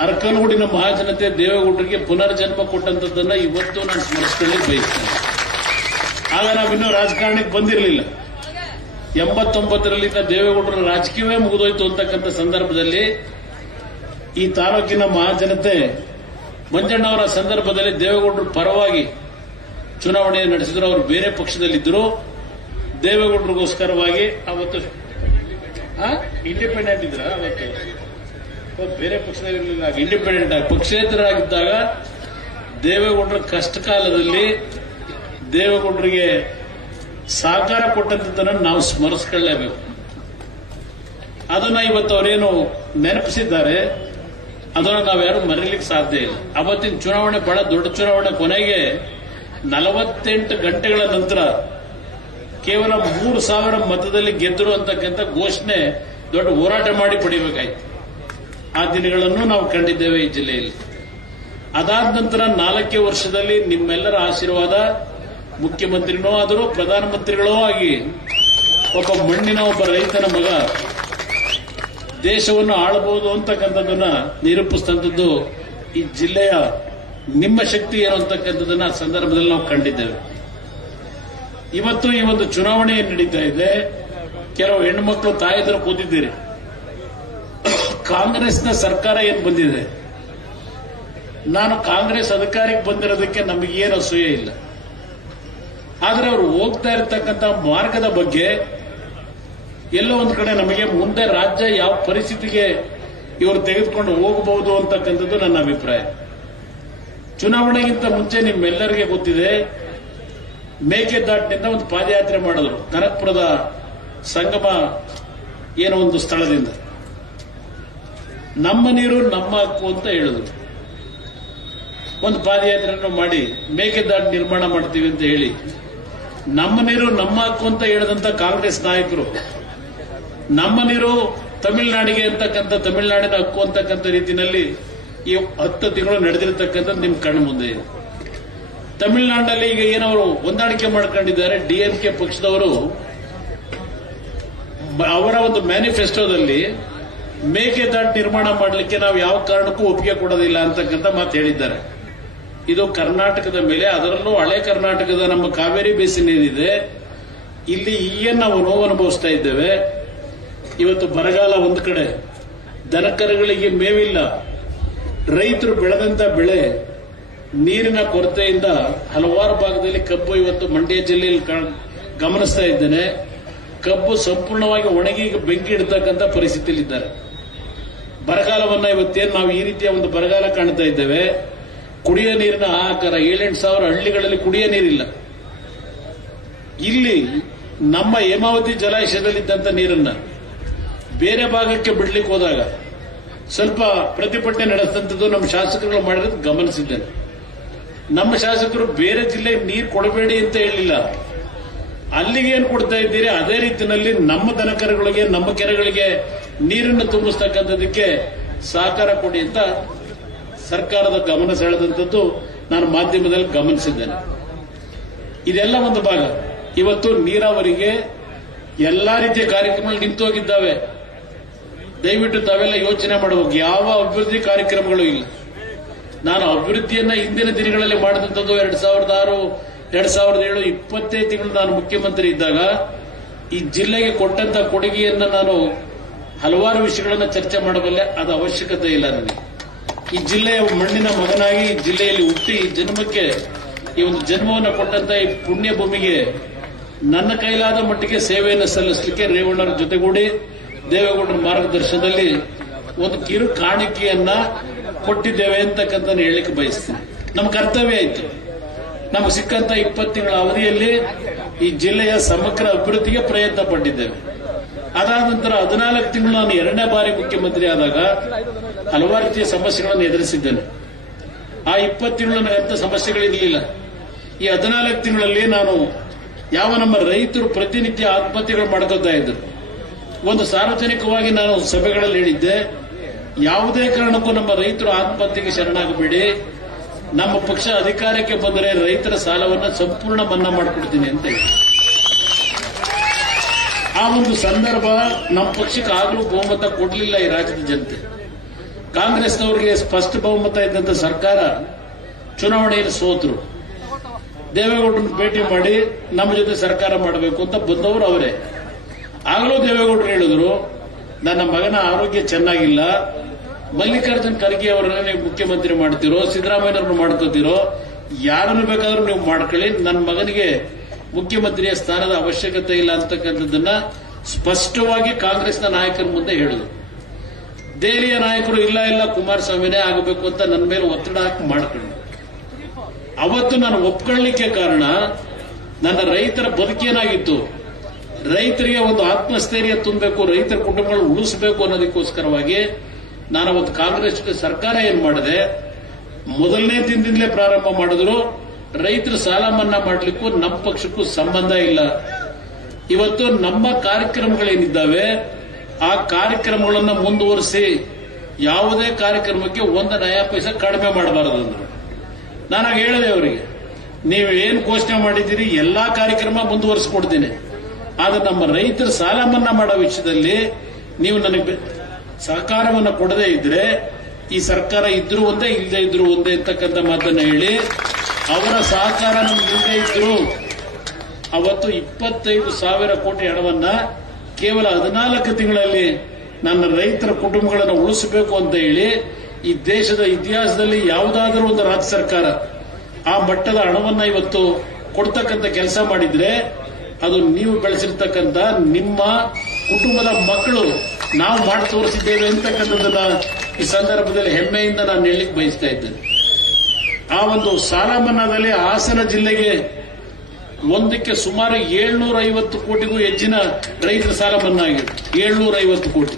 ಅರಕಲಗೂಡಿನ ಮಹಾಜನತೆ ದೇವೇಗೌಡರಿಗೆ ಪುನರ್ಜನ್ಮ ಕೊಟ್ಟಂತದ್ದನ್ನ ಇವತ್ತು ನಾನು ಸ್ಮರಿಸಿಕೊಳ್ಳಿಕ್ಕೆ ಬಯಸ್ತೇನೆ. ಆಗ ನಾವಿನ್ನೂ ರಾಜಕಾರಣಕ್ಕೆ ಬಂದಿರಲಿಲ್ಲ. 89ರಲ್ಲಿ ದೇವೇಗೌಡರ ರಾಜಕೀಯವೇ ಮುಗಿದೋಯ್ತು ಅಂತಕ್ಕಂಥ ಸಂದರ್ಭದಲ್ಲಿ ಈ ತಾಲೂಕಿನ ಮಹಾಜನತೆ ಮಂಜಣ್ಣವರ ಸಂದರ್ಭದಲ್ಲಿ ದೇವೇಗೌಡರ ಪರವಾಗಿ ಚುನಾವಣೆ ನಡೆಸಿದ್ರು. ಅವರು ಬೇರೆ ಪಕ್ಷದಲ್ಲಿದ್ದರು. ದೇವೇಗೌಡರಿಗೋಸ್ಕರವಾಗಿ ಅವತ್ತು ಇಂಡಿಪೆಂಡೆಂಟ್ ಇದ್ರ, ಅವತ್ತು ಬೇರೆ ಪಕ್ಷದಲ್ಲಿರಲಿಲ್ಲ, ಇಂಡಿಪೆಂಡೆಂಟ್ ಆಗಿ ಪಕ್ಷೇತರರಾಗಿದ್ದಾಗ ದೇವೇಗೌಡರ ಕಷ್ಟ ಕಾಲದಲ್ಲಿ ದೇವೇಗೌಡರಿಗೆ ಸಹಕಾರ ಕೊಟ್ಟಂತದ್ದನ್ನು ನಾವು ಸ್ಮರಿಸಿಕೊಳ್ಳಲೇಬೇಕು. ಅದನ್ನ ಇವತ್ತು ಅವರೇನು ನೆನಪಿಸಿದ್ದಾರೆ, ಅದನ್ನು ನಾವ್ಯಾರು ಮರೀಲಿಕ್ಕೆ ಸಾಧ್ಯ ಇಲ್ಲ. ಅವತ್ತಿನ ಚುನಾವಣೆ ಬಹಳ ದೊಡ್ಡ ಚುನಾವಣೆ. ಕೊನೆಗೆ 48 ಗಂಟೆಗಳ ನಂತರ ಕೇವಲ 3,000 ಮತದಲ್ಲಿ ಗೆದ್ದರು ಅಂತಕ್ಕಂಥ ಘೋಷಣೆ ದೊಡ್ಡ ಹೋರಾಟ ಮಾಡಿ ಪಡಿಬೇಕಾಯ್ತು. ಆ ದಿನಗಳನ್ನು ನಾವು ಕಂಡಿದ್ದೇವೆ ಈ ಜಿಲ್ಲೆಯಲ್ಲಿ. ಅದಾದ ನಂತರ 4 ವರ್ಷದಲ್ಲಿ ನಿಮ್ಮೆಲ್ಲರ ಆಶೀರ್ವಾದ, ಮುಖ್ಯಮಂತ್ರಿನೂ ಆದರೂ ಪ್ರಧಾನಮಂತ್ರಿಗಳೂ ಆಗಿ ಒಬ್ಬ ಮಣ್ಣಿನ ಒಬ್ಬ ರೈತನ ಮಗ ದೇಶವನ್ನು ಆಳಬಹುದು ಅಂತಕ್ಕಂಥದ್ದನ್ನ ನಿರೂಪಿಸಿದಂಥದ್ದು ಈ ಜಿಲ್ಲೆಯ ನಿಮ್ಮ ಶಕ್ತಿ ಏನು ಅಂತಕ್ಕಂಥದ್ದನ್ನ ಸಂದರ್ಭದಲ್ಲಿ ನಾವು ಕಂಡಿದ್ದೇವೆ. ಇವತ್ತು ಈ ಒಂದು ಚುನಾವಣೆ ನಡೀತಾ ಇದೆ. ಕೆಲವು ಹೆಣ್ಣುಮಕ್ಕಳು ತಾಯಿದ್ರು ಕೂತಿದ್ದೀರಿ. ಕಾಂಗ್ರೆಸ್ನ ಸರ್ಕಾರ ಏನ್ ಬಂದಿದೆ, ನಾನು ಕಾಂಗ್ರೆಸ್ ಅಧಿಕಾರಕ್ಕೆ ಬಂದಿರೋದಕ್ಕೆ ನಮಗೇನು ಅಸೂಯೆ ಇಲ್ಲ. ಆದರೆ ಅವರು ಹೋಗ್ತಾ ಇರತಕ್ಕಂಥ ಮಾರ್ಗದ ಬಗ್ಗೆ ಎಲ್ಲೋ ಒಂದ್ ಕಡೆ ನಮಗೆ ಮುಂದೆ ರಾಜ್ಯ ಯಾವ ಪರಿಸ್ಥಿತಿಗೆ ಇವರು ತೆಗೆದುಕೊಂಡು ಹೋಗಬಹುದು ಅಂತಕ್ಕಂಥದ್ದು ನನ್ನ ಅಭಿಪ್ರಾಯ. ಚುನಾವಣೆಗಿಂತ ಮುಂಚೆ ನಿಮ್ಮೆಲ್ಲರಿಗೆ ಗೊತ್ತಿದೆ, ಮೇಕೆದಾಟಿನಿಂದ ಒಂದು ಪಾದಯಾತ್ರೆ ಮಾಡಿದ್ರು ಕನಕಪುರದ ಸಂಗಮ ಏನೋ ಒಂದು ಸ್ಥಳದಿಂದ. ನಮ್ಮ ನೀರು ನಮ್ಮ ಹಕ್ಕು ಅಂತ ಹೇಳಿದ್ರು. ಒಂದು ಪಾದಯಾತ್ರೆಯನ್ನು ಮಾಡಿ ಮೇಕೆದಾಟು ನಿರ್ಮಾಣ ಮಾಡ್ತೀವಿ ಅಂತ ಹೇಳಿ, ನಮ್ಮ ನೀರು ನಮ್ಮ ಹಕ್ಕು ಅಂತ ಹೇಳಿದಂತ ಕಾಂಗ್ರೆಸ್ ನಾಯಕರು ನಮ್ಮ ನೀರು ತಮಿಳುನಾಡಿಗೆ ಅಂತಕ್ಕಂಥ ತಮಿಳುನಾಡಿನ ಹಕ್ಕು ಅಂತಕ್ಕಂಥ ರೀತಿಯಲ್ಲಿ ಈ 10 ತಿಂಗಳು ನಡೆದಿರತಕ್ಕಂಥದ್ದು ನಿಮ್ ಕಣ್ಣು ಮುಂದೆ ಇದೆ. ತಮಿಳುನಾಡಿನಲ್ಲಿ ಈಗ ಏನವರು ಹೊಂದಾಣಿಕೆ ಮಾಡ್ಕೊಂಡಿದ್ದಾರೆ. ಡಿಎಂಕೆ ಪಕ್ಷದವರು ಅವರ ಒಂದು ಮ್ಯಾನಿಫೆಸ್ಟೋದಲ್ಲಿ ಮೇಕೆದಾಟು ನಿರ್ಮಾಣ ಮಾಡಲಿಕ್ಕೆ ನಾವು ಯಾವ ಕಾರಣಕ್ಕೂ ಒಪ್ಪಿಗೆ ಕೊಡೋದಿಲ್ಲ ಅಂತಕ್ಕಂಥ ಮಾತು ಹೇಳಿದ್ದಾರೆ. ಇದು ಕರ್ನಾಟಕದ ಮೇಲೆ, ಅದರಲ್ಲೂ ಹಳೆ ಕರ್ನಾಟಕದ ನಮ್ಮ ಕಾವೇರಿ ಬೇಸಿನ್ ಏನಿದೆ ಇಲ್ಲಿ ಈಗೇನು ನಾವು ನೋವು ಅನುಭವಿಸ್ತಾ ಇದ್ದೇವೆ. ಇವತ್ತು ಬರಗಾಲ ಒಂದು ಕಡೆ, ದನಕರುಗಳಿಗೆ ಮೇವಿಲ್ಲ, ರೈತರು ಬೆಳೆದಂತ ಬೆಳೆ ನೀರಿನ ಕೊರತೆಯಿಂದ ಹಲವಾರು ಭಾಗದಲ್ಲಿ ಕಬ್ಬು, ಇವತ್ತು ಮಂಡ್ಯ ಜಿಲ್ಲೆಯಲ್ಲಿ ಗಮನಿಸ್ತಾ ಇದ್ದೇನೆ, ಕಬ್ಬು ಸಂಪೂರ್ಣವಾಗಿ ಒಣಗಿ ಬೆಂಕಿ ಇಡತಕ್ಕಂಥ ಪರಿಸ್ಥಿತಿಯಲ್ಲಿದ್ದಾರೆ. ಬರಗಾಲವನ್ನ ಇವತ್ತೇನು ನಾವು ಈ ರೀತಿಯ ಒಂದು ಬರಗಾಲ ಕಾಣ್ತಾ ಇದ್ದೇವೆ. ಕುಡಿಯ ನೀರಿನ ಹಾಹಾಕಾರ, 7-8 ಸಾವಿರ ಹಳ್ಳಿಗಳಲ್ಲಿ ಕುಡಿಯ ನೀರಿಲ್ಲ. ಇಲ್ಲಿ ನಮ್ಮ ಹೇಮಾವತಿ ಜಲಾಶಯದಲ್ಲಿದ್ದಂಥ ನೀರನ್ನ ಬೇರೆ ಭಾಗಕ್ಕೆ ಬಿಡ್ಲಿಕ್ಕೆ ಹೋದಾಗ ಸ್ವಲ್ಪ ಪ್ರತಿಭಟನೆ ನಡೆಸಿದಂಥದ್ದು ನಮ್ಮ ಶಾಸಕರುಗಳು ಮಾಡಿರೋದು ಗಮನಿಸಿದ್ದೇನೆ. ನಮ್ಮ ಶಾಸಕರು ಬೇರೆ ಜಿಲ್ಲೆಗೆ ನೀರು ಕೊಡಬೇಡಿ ಅಂತ ಹೇಳಿಲ್ಲ, ಅಲ್ಲಿಗೆ ಏನು ಕೊಡ್ತಾ ಇದ್ದೀರಿ ಅದೇ ರೀತಿಯಲ್ಲಿ ನಮ್ಮ ದನಕರುಗಳಿಗೆ, ನಮ್ಮ ಕೆರೆಗಳಿಗೆ ನೀರನ್ನು ತುಂಬಿಸ್ತಕ್ಕಂಥದಕ್ಕೆ ಸಹಕಾರ ಕೊಡಿ ಅಂತ ಸರ್ಕಾರದ ಗಮನ ಸೆಳೆದಂಥದ್ದು ನಾನು ಮಾಧ್ಯಮದಲ್ಲಿ ಗಮನಿಸಿದ್ದೇನೆ. ಇದೆಲ್ಲ ಒಂದು ಭಾಗ. ಇವತ್ತು ನೀರಾವರಿಗೆ ಎಲ್ಲಾ ರೀತಿಯ ಕಾರ್ಯಕ್ರಮಗಳು ನಿಂತೋಗಿದ್ದಾವೆ. ದಯವಿಟ್ಟು ತಾವೆಲ್ಲ ಯೋಚನೆ ಮಾಡಬೇಕು, ಯಾವ ಅಭಿವೃದ್ಧಿ ಕಾರ್ಯಕ್ರಮಗಳು ಇಲ್ಲ. ನಾನು ಅಭಿವೃದ್ಧಿಯನ್ನ ಹಿಂದಿನ ದಿನಗಳಲ್ಲಿ ಮಾಡಿದಂಥದ್ದು 2006, 2007, 20 ತಿಂಗಳು ನಾನು ಮುಖ್ಯಮಂತ್ರಿ ಇದ್ದಾಗ ಈ ಜಿಲ್ಲೆಗೆ ಕೊಟ್ಟಂತ ಕೊಡುಗೆಯನ್ನ ನಾನು ಹಲವಾರು ವಿಷಯಗಳನ್ನ ಚರ್ಚೆ ಮಾಡಬಲ್ಲೆ. ಅದು ಅವಶ್ಯಕತೆ ಇಲ್ಲ ನನಗೆ. ಈ ಜಿಲ್ಲೆಯ ಮಣ್ಣಿನ ಮಗನಾಗಿ ಈ ಜಿಲ್ಲೆಯಲ್ಲಿ ಹುಟ್ಟಿ ಜನ್ಮಕ್ಕೆ ಈ ಒಂದು ಜನ್ಮವನ್ನು ಕೊಟ್ಟಂತ ಈ ಪುಣ್ಯ ಭೂಮಿಗೆ ನನ್ನ ಕೈಲಾದ ಮಟ್ಟಿಗೆ ಸೇವೆಯನ್ನು ಸಲ್ಲಿಸಲಿಕ್ಕೆ ರೇವಣ್ಣರ ಜೊತೆಗೂಡಿ ದೇವೇಗೌಡರ ಮಾರ್ಗದರ್ಶನದಲ್ಲಿ ಒಂದು ಕಿರು ಕಾಣಿಕೆಯನ್ನ ಕೊಟ್ಟಿದ್ದೇವೆ ಅಂತಕ್ಕಂಥ ಹೇಳಲಿಕ್ಕೆ ಬಯಸ್ತೀನಿ. ನಮ್ಮ ಕರ್ತವ್ಯ ಆಯಿತು. ನಮಗೆ ಸಿಕ್ಕಂತ 20 ತಿಂಗಳ ಅವಧಿಯಲ್ಲಿ ಈ ಜಿಲ್ಲೆಯ ಸಮಗ್ರ ಅಭಿವೃದ್ಧಿಗೆ ಪ್ರಯತ್ನ ಪಟ್ಟಿದ್ದೇವೆ. ಅದಾದ ನಂತರ 14 ತಿಂಗಳು ನಾನು 2ನೇ ಬಾರಿ ಮುಖ್ಯಮಂತ್ರಿ ಆದಾಗ ಹಲವಾರು ರೀತಿಯ ಸಮಸ್ಯೆಗಳನ್ನು ಎದುರಿಸಿದ್ದೇನೆ. ಆ 20 ತಿಂಗಳು ನನಗಂತ ಸಮಸ್ಯೆಗಳಿರಲಿಲ್ಲ. ಈ 14 ತಿಂಗಳಲ್ಲಿ ನಾನು ಯಾವ ನಮ್ಮ ರೈತರು ಪ್ರತಿನಿತ್ಯ ಆತ್ಮಹತ್ಯೆಗಳು ಮಾಡ್ಕೊತಾ ಇದ್ರು, ಒಂದು ಸಾರ್ವಜನಿಕವಾಗಿ ನಾನು ಸಭೆಗಳಲ್ಲಿ ಹೇಳಿದ್ದೆ, ಯಾವುದೇ ಕಾರಣಕ್ಕೂ ನಮ್ಮ ರೈತರು ಆತ್ಮಹತ್ಯೆಗೆ ಶರಣಾಗಬೇಡಿ. ನಮ್ಮ ಪಕ್ಷ ಅಧಿಕಾರಕ್ಕೆ ಬಂದರೆ ರೈತರ ಸಾಲವನ್ನು ಸಂಪೂರ್ಣ ಮನ್ನಾ ಮಾಡಿಕೊಡ್ತೀನಿ ಅಂತ ಹೇಳಿ. ಆ ಒಂದು ಸಂದರ್ಭ ನಮ್ಮ ಪಕ್ಷಕ್ಕೆ ಆಗಲೂ ಬಹುಮತ ಕೊಡಲಿಲ್ಲ ಈ ರಾಜ್ಯದ ಜನತೆ. ಕಾಂಗ್ರೆಸ್ನವರಿಗೆ ಸ್ಪಷ್ಟ ಬಹುಮತ ಇದ್ದಂತ ಸರ್ಕಾರ ಚುನಾವಣೆಯಲ್ಲಿ ಸೋತರು. ದೇವೇಗೌಡರನ್ನು ಭೇಟಿ ಮಾಡಿ ನಮ್ಮ ಜೊತೆ ಸರ್ಕಾರ ಮಾಡಬೇಕು ಅಂತ ಬಂದವರು ಅವರೇ. ಆಗಲೂ ದೇವೇಗೌಡರು ಹೇಳಿದ್ರು, ನನ್ನ ಮಗನ ಆರೋಗ್ಯ ಚೆನ್ನಾಗಿಲ್ಲ, ಮಲ್ಲಿಕಾರ್ಜುನ್ ಖರ್ಗೆ ಅವರನ್ನ ನೀವು ಮುಖ್ಯಮಂತ್ರಿ ಮಾಡ್ತಿರೋ, ಸಿದ್ದರಾಮಯ್ಯವ್ರನ್ನ ಮಾಡ್ಕೋತಿರೋ, ಯಾರನ್ನು ಬೇಕಾದ್ರೂ ನೀವು ಮಾಡ್ಕೊಳ್ಳಿ, ನನ್ನ ಮಗನಿಗೆ ಮುಖ್ಯಮಂತ್ರಿಯ ಸ್ಥಾನದ ಅವಶ್ಯಕತೆ ಇಲ್ಲ ಅಂತಕ್ಕಂಥದ್ದನ್ನ ಸ್ಪಷ್ಟವಾಗಿ ಕಾಂಗ್ರೆಸ್ನ ನಾಯಕರ ಮುಂದೆ ಹೇಳಿದ್ರು. ದೆಹಲಿಯ ನಾಯಕರು ಇಲ್ಲ ಕುಮಾರಸ್ವಾಮಿನೇ ಆಗಬೇಕು ಅಂತ ನನ್ನ ಮೇಲೆ ಒತ್ತಡ ಹಾಕಿ ಮಾಡ್ಕೊಂಡು, ಅವತ್ತು ನಾನು ಒಪ್ಕೊಳ್ಳಲಿಕ್ಕೆ ಕಾರಣ ನನ್ನ ರೈತರ ಬದುಕೇನಾಗಿತ್ತು, ರೈತರಿಗೆ ಒಂದು ಆತ್ಮಸ್ಥೈರ್ಯ ತುಂಬಬೇಕು, ರೈತರ ಕುಟುಂಬಗಳು ಉಳಿಸಬೇಕು ಅನ್ನೋದಕ್ಕೋಸ್ಕರವಾಗಿ ನಾನು ಅವತ್ತು ಕಾಂಗ್ರೆಸ್ ಸರ್ಕಾರ ಏನ್ ಮಾಡಿದೆ, ಮೊದಲನೇ ದಿನದಿಂದಲೇ ಪ್ರಾರಂಭ ಮಾಡಿದ್ರು. ರೈತರ ಸಾಲ ಮನ್ನಾ ಮಾಡಲಿಕ್ಕೂ ನಮ್ಮ ಪಕ್ಷಕ್ಕೂ ಸಂಬಂಧ ಇಲ್ಲ. ಇವತ್ತು ನಮ್ಮ ಕಾರ್ಯಕ್ರಮಗಳೇನಿದ್ದಾವೆ ಆ ಕಾರ್ಯಕ್ರಮಗಳನ್ನು ಮುಂದುವರಿಸಿ ಯಾವುದೇ ಕಾರ್ಯಕ್ರಮಕ್ಕೆ ಒಂದು ನಯಾ ಪೈಸೆ ಕಡಿಮೆ ಮಾಡಬಾರದು ಅಂದ್ರು. ನಾನು ಹೇಳಿದೆ ಅವರಿಗೆ, ನೀವು ಏನ್ ಘೋಷಣೆ ಮಾಡಿದ್ದೀರಿ ಎಲ್ಲಾ ಕಾರ್ಯಕ್ರಮ ಮುಂದುವರಿಸಿಕೊಡ್ತೀನಿ, ಆದ್ರೆ ನಮ್ಮ ರೈತರ ಸಾಲ ಮನ್ನಾ ಮಾಡೋ ವಿಷಯದಲ್ಲಿ ನೀವು ನನಗೆ ಸಹಕಾರವನ್ನು ಕೊಡದೇ ಇದ್ರೆ ಈ ಸರ್ಕಾರ ಇದ್ರೂ ಒಂದೇ ಇಲ್ಲದೆ ಇದ್ರು ಒಂದೇ ಇರ್ತಕ್ಕಂಥ ಮಾತನ್ನ ಹೇಳಿ ಅವರ ಸಹಕಾರ ನಮ್ಗೆ ಇಲ್ಲದೆ ಇದ್ರು ಅವತ್ತು 25,000 ಕೋಟಿ ಹಣವನ್ನ ಕೇವಲ 14 ತಿಂಗಳಲ್ಲಿ ನನ್ನ ರೈತರ ಕುಟುಂಬಗಳನ್ನು ಉಳಿಸಬೇಕು ಅಂತ ಹೇಳಿ ಈ ದೇಶದ ಇತಿಹಾಸದಲ್ಲಿ ಯಾವುದಾದರೂ ಒಂದು ರಾಜ್ಯ ಸರ್ಕಾರ ಆ ಮಟ್ಟದ ಹಣವನ್ನ ಇವತ್ತು ಕೊಡ್ತಕ್ಕಂಥ ಕೆಲಸ ಮಾಡಿದ್ರೆ ಅದು ನೀವು ಬೆಳೆಸಿರ್ತಕ್ಕಂಥ ನಿಮ್ಮ ಕುಟುಂಬದ ಮಕ್ಕಳು ನಾವು ಮಾಡಿ ತೋರಿಸಿದ್ದೇವೆ ಅಂತಕ್ಕಂಥದ್ದನ್ನ ಈ ಸಂದರ್ಭದಲ್ಲಿ ಹೆಮ್ಮೆಯಿಂದ ನಾನು ಹೇಳಲಿಕ್ಕೆ ಬಯಸ್ತಾ ಇದ್ದೇನೆ. ಆ ಒಂದು ಸಾಲ ಮನ್ನಾದಲ್ಲಿ ಹಾಸನ ಜಿಲ್ಲೆಗೆ ಒಂದಕ್ಕೆ ಸುಮಾರು 750 ಕೋಟಿಗೂ ಹೆಚ್ಚಿನ ರೈತರ ಸಾಲ ಮನ್ನಾ ಆಗಿದೆ. 750 ಕೋಟಿ.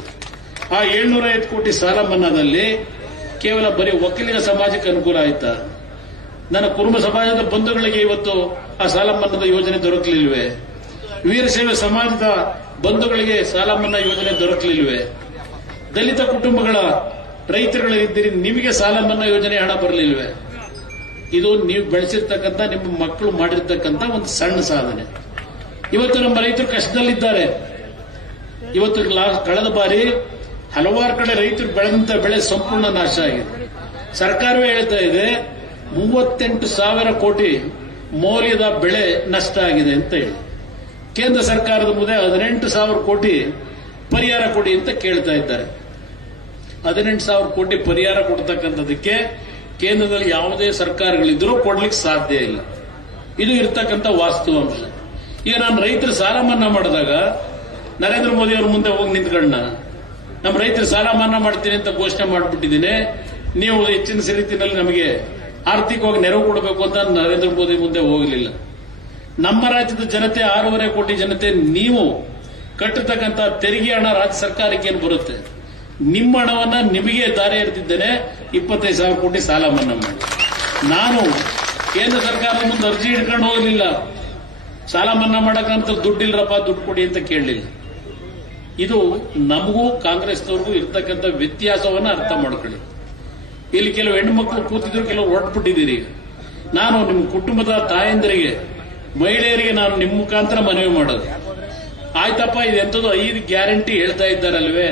ಆ 750 ಕೋಟಿ ಸಾಲ ಮನ್ನಾದಲ್ಲಿ ಕೇವಲ ಬರೀ ಒಕ್ಕಲಿಗ ಸಮಾಜಕ್ಕೆ ಅನುಕೂಲ ಆಯ್ತಾ? ನನ್ನ ಕುರುಬ ಸಮಾಜದ ಬಂಧುಗಳಿಗೆ ಇವತ್ತು ಆ ಸಾಲ ಮನ್ನಾದ ಯೋಜನೆ ದೊರಕಲಿಲ್ವೇ? ವೀರಶೈವ ಸಮಾಜದ ಬಂಧುಗಳಿಗೆ ಸಾಲ ಮನ್ನಾ ಯೋಜನೆ ದೊರಕಲಿಲ್ವೇ? ದಲಿತ ಕುಟುಂಬಗಳ ರೈತರುಗಳಿದ್ದೀರಿ, ನಿಮಗೆ ಸಾಲ ಮನ್ನಾ ಯೋಜನೆ ಹಣ ಬರಲಿಲ್ವೇ? ಇದು ನೀವು ಬೆಳೆಸಿರ್ತಕ್ಕಂಥ ನಿಮ್ಮ ಮಕ್ಕಳು ಮಾಡಿರ್ತಕ್ಕಂಥ ಒಂದು ಸಣ್ಣ ಸಾಧನೆ. ಇವತ್ತು ನಮ್ಮ ರೈತರು ಕಷ್ಟದಲ್ಲಿದ್ದಾರೆ. ಇವತ್ತು ಕಳೆದ ಬಾರಿ ಹಲವಾರು ಕಡೆ ರೈತರು ಬೆಳೆದಂತ ಬೆಳೆ ಸಂಪೂರ್ಣ ನಾಶ ಆಗಿದೆ. ಸರ್ಕಾರವೇ ಹೇಳ್ತಾ ಇದೆ 38,000 ಕೋಟಿ ಮೌಲ್ಯದ ಬೆಳೆ ನಷ್ಟ ಆಗಿದೆ ಅಂತ ಹೇಳಿ. ಕೇಂದ್ರ ಸರ್ಕಾರದ ಮುಂದೆ 18,000 ಕೋಟಿ ಪರಿಹಾರ ಕೊಡಿ ಅಂತ ಕೇಳ್ತಾ ಇದ್ದಾರೆ. 18,000 ಕೋಟಿ ಪರಿಹಾರ ಕೊಡ್ತಕ್ಕಂಥದಕ್ಕೆ ಕೇಂದ್ರದಲ್ಲಿ ಯಾವುದೇ ಸರ್ಕಾರಗಳಿದ್ರೂ ಕೊಡ್ಲಿಕ್ಕೆ ಸಾಧ್ಯ ಇಲ್ಲ. ಇದು ಇರ್ತಕ್ಕಂಥ ವಾಸ್ತವಾಂಶ. ಈಗ ನಾನು ರೈತರ ಸಾಲ ಮನ್ನಾ ಮಾಡಿದಾಗ ನರೇಂದ್ರ ಮೋದಿ ಅವ್ರ ಮುಂದೆ ಹೋಗಿ ನಿಂತ್ಕೊಂಡ ನಮ್ಮ ರೈತರ ಸಾಲ ಮನ್ನಾ ಮಾಡ್ತೀನಿ ಅಂತ ಘೋಷಣೆ ಮಾಡಿಬಿಟ್ಟಿದ್ದೀನಿ, ನೀವು ಹೆಚ್ಚಿನ ರೀತಿಯಲ್ಲಿ ನಮಗೆ ಆರ್ಥಿಕವಾಗಿ ನೆರವು ಕೊಡಬೇಕು ಅಂತ ನರೇಂದ್ರ ಮೋದಿ ಮುಂದೆ ಹೋಗಲಿಲ್ಲ. ನಮ್ಮ ರಾಜ್ಯದ ಜನತೆ 6.5 ಕೋಟಿ ಜನತೆ ನೀವು ಕಟ್ಟಿರ್ತಕ್ಕಂಥ ತೆರಿಗೆ ಹಣ ರಾಜ್ಯ ಸರ್ಕಾರಕ್ಕೆ ಏನು ಬರುತ್ತೆ? ನಿಮ್ಮ ಹಣವನ್ನ ನಿಮಗೆ ದಾರಿ ಎರೆದಿದ್ದೇನೆ 25,000 ಕೋಟಿ ಸಾಲ ಮನ್ನಾ ಮಾಡಿ. ನಾನು ಕೇಂದ್ರ ಸರ್ಕಾರದ ಮುಂದೆ ಅರ್ಜಿ ಹಿಡ್ಕೊಂಡು ಹೋಗಲಿಲ್ಲ. ಸಾಲ ಮನ್ನಾ ಮಾಡಕ್ಕಂತ ದುಡ್ಡಿಲ್ಲರಪ್ಪ, ದುಡ್ಡು ಕೊಡಿ ಅಂತ ಕೇಳಲಿಲ್ಲ. ಇದು ನಮಗೂ ಕಾಂಗ್ರೆಸ್ನವ್ರಿಗೂ ಇರ್ತಕ್ಕಂಥ ವ್ಯತ್ಯಾಸವನ್ನ ಅರ್ಥ ಮಾಡ್ಕೊಳ್ಳಿ. ಇಲ್ಲಿ ಕೆಲವು ಹೆಣ್ಣುಮಕ್ಕಳು ಕೂತಿದ್ರು, ಕೆಲವು ಹೊರಟ್ಬಿಟ್ಟಿದ್ದೀರಿ. ನಾನು ನಿಮ್ಮ ಕುಟುಂಬದ ತಾಯಂದರಿಗೆ, ಮಹಿಳೆಯರಿಗೆ ನಾನು ನಿಮ್ಮ ಮುಖಾಂತರ ಮನವಿ ಮಾಡೋದು, ಆಯ್ತಪ್ಪ ಇದೆಂಥದ್ದು 5 ಗ್ಯಾರಂಟಿ ಹೇಳ್ತಾ ಇದ್ದಾರಲ್ವೇ,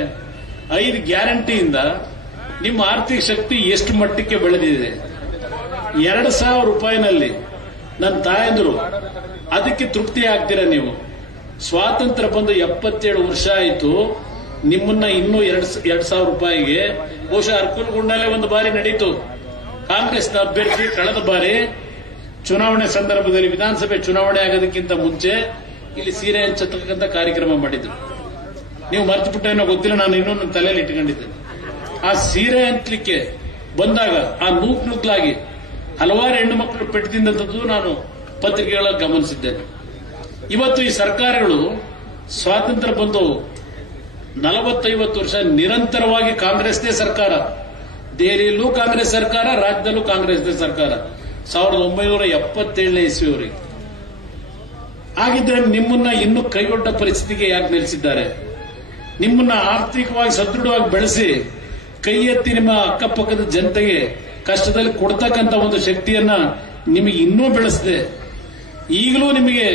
5 ಗ್ಯಾರಂಟಿಯಿಂದ ನಿಮ್ಮ ಆರ್ಥಿಕ ಶಕ್ತಿ ಎಷ್ಟು ಮಟ್ಟಕ್ಕೆ ಬೆಳೆದಿದೆ? 2,000 ರೂಪಾಯಿನಲ್ಲಿ ನನ್ನ ತಾಯಂದ್ರು ಅದಕ್ಕೆ ತೃಪ್ತಿ ಆಗ್ತೀರಾ ನೀವು? ಸ್ವಾತಂತ್ರ್ಯ ಬಂದು 77 ವರ್ಷ ಆಯಿತು. ನಿಮ್ಮನ್ನ ಇನ್ನೂ 2,000 ರೂಪಾಯಿಗೆ ಬಹುಶಃ ಅರ್ಕಲ್ಗುಂಡಲ್ಲೇ ಒಂದು ಬಾರಿ ನಡೀತು. ಕಾಂಗ್ರೆಸ್ನ ಅಭ್ಯರ್ಥಿ ಕಳೆದ ಬಾರಿ ಚುನಾವಣೆ ಸಂದರ್ಭದಲ್ಲಿ, ವಿಧಾನಸಭೆ ಚುನಾವಣೆ ಆಗೋದಕ್ಕಿಂತ ಮುಂಚೆ ಇಲ್ಲಿ ಸೀರೆ ಹಂಚತಕ್ಕಂಥ ಕಾರ್ಯಕ್ರಮ ಮಾಡಿದ್ರು. ನೀವು ಮರ್ತು ಬಿಟ್ಟೇನೋ ಗೊತ್ತಿಲ್ಲ, ನಾನು ಇನ್ನೂ ನನ್ನ ತಲೆಯಲ್ಲಿ ಇಟ್ಕೊಂಡಿದ್ದೆ. ಆ ಸೀರೆ ಹಂಚಲಿಕ್ಕೆ ಬಂದಾಗ ಆ ನೂಕ್ಲಾಗಿ ಹಲವಾರು ಹೆಣ್ಣು ಮಕ್ಕಳು ಪೆಟ್ಟು ತಿಂದದ್ದು ನಾನು ಪತ್ರಿಕೆಗಳಲ್ಲಿ ಗಮನಿಸಿದ್ದೇನೆ. ಇವತ್ತು ಈ ಸರ್ಕಾರಗಳು ಸ್ವಾತಂತ್ರ್ಯ ಬಂದು 40-50 ವರ್ಷ ನಿರಂತರವಾಗಿ ಕಾಂಗ್ರೆಸ್ದೇ ಸರ್ಕಾರ, ದೆಹಲಿಯಲ್ಲೂ ಕಾಂಗ್ರೆಸ್ ಸರ್ಕಾರ, ರಾಜ್ಯದಲ್ಲೂ ಕಾಂಗ್ರೆಸ್ದೇ ಸರ್ಕಾರ 1977ನೇ ಇಸ್ವಿಯವರೆಗೆ. ಹಾಗಿದ್ರೆ ನಿಮ್ಮನ್ನ ಇನ್ನೂ ಕೈಗೊಡ್ಡ ಪರಿಸ್ಥಿತಿಗೆ ಯಾಕೆ ನಿಲ್ಲಿಸಿದ್ದಾರೆ? ನಿಮ್ಮನ್ನ ಆರ್ಥಿಕವಾಗಿ ಸದೃಢವಾಗಿ ಬೆಳೆಸಿ ಕೈ ಎತ್ತಿ ನಿಮ್ಮ ಅಕ್ಕಪಕ್ಕದ ಜನತೆಗೆ ಕಷ್ಟದಲ್ಲಿ ಕೊಡ್ತಕ್ಕಂಥ ಒಂದು ಶಕ್ತಿಯನ್ನ ನಿಮಗೆ ಇನ್ನೂ ಬೆಳೆಸದೆ, ಈಗಲೂ ನಿಮಗೆ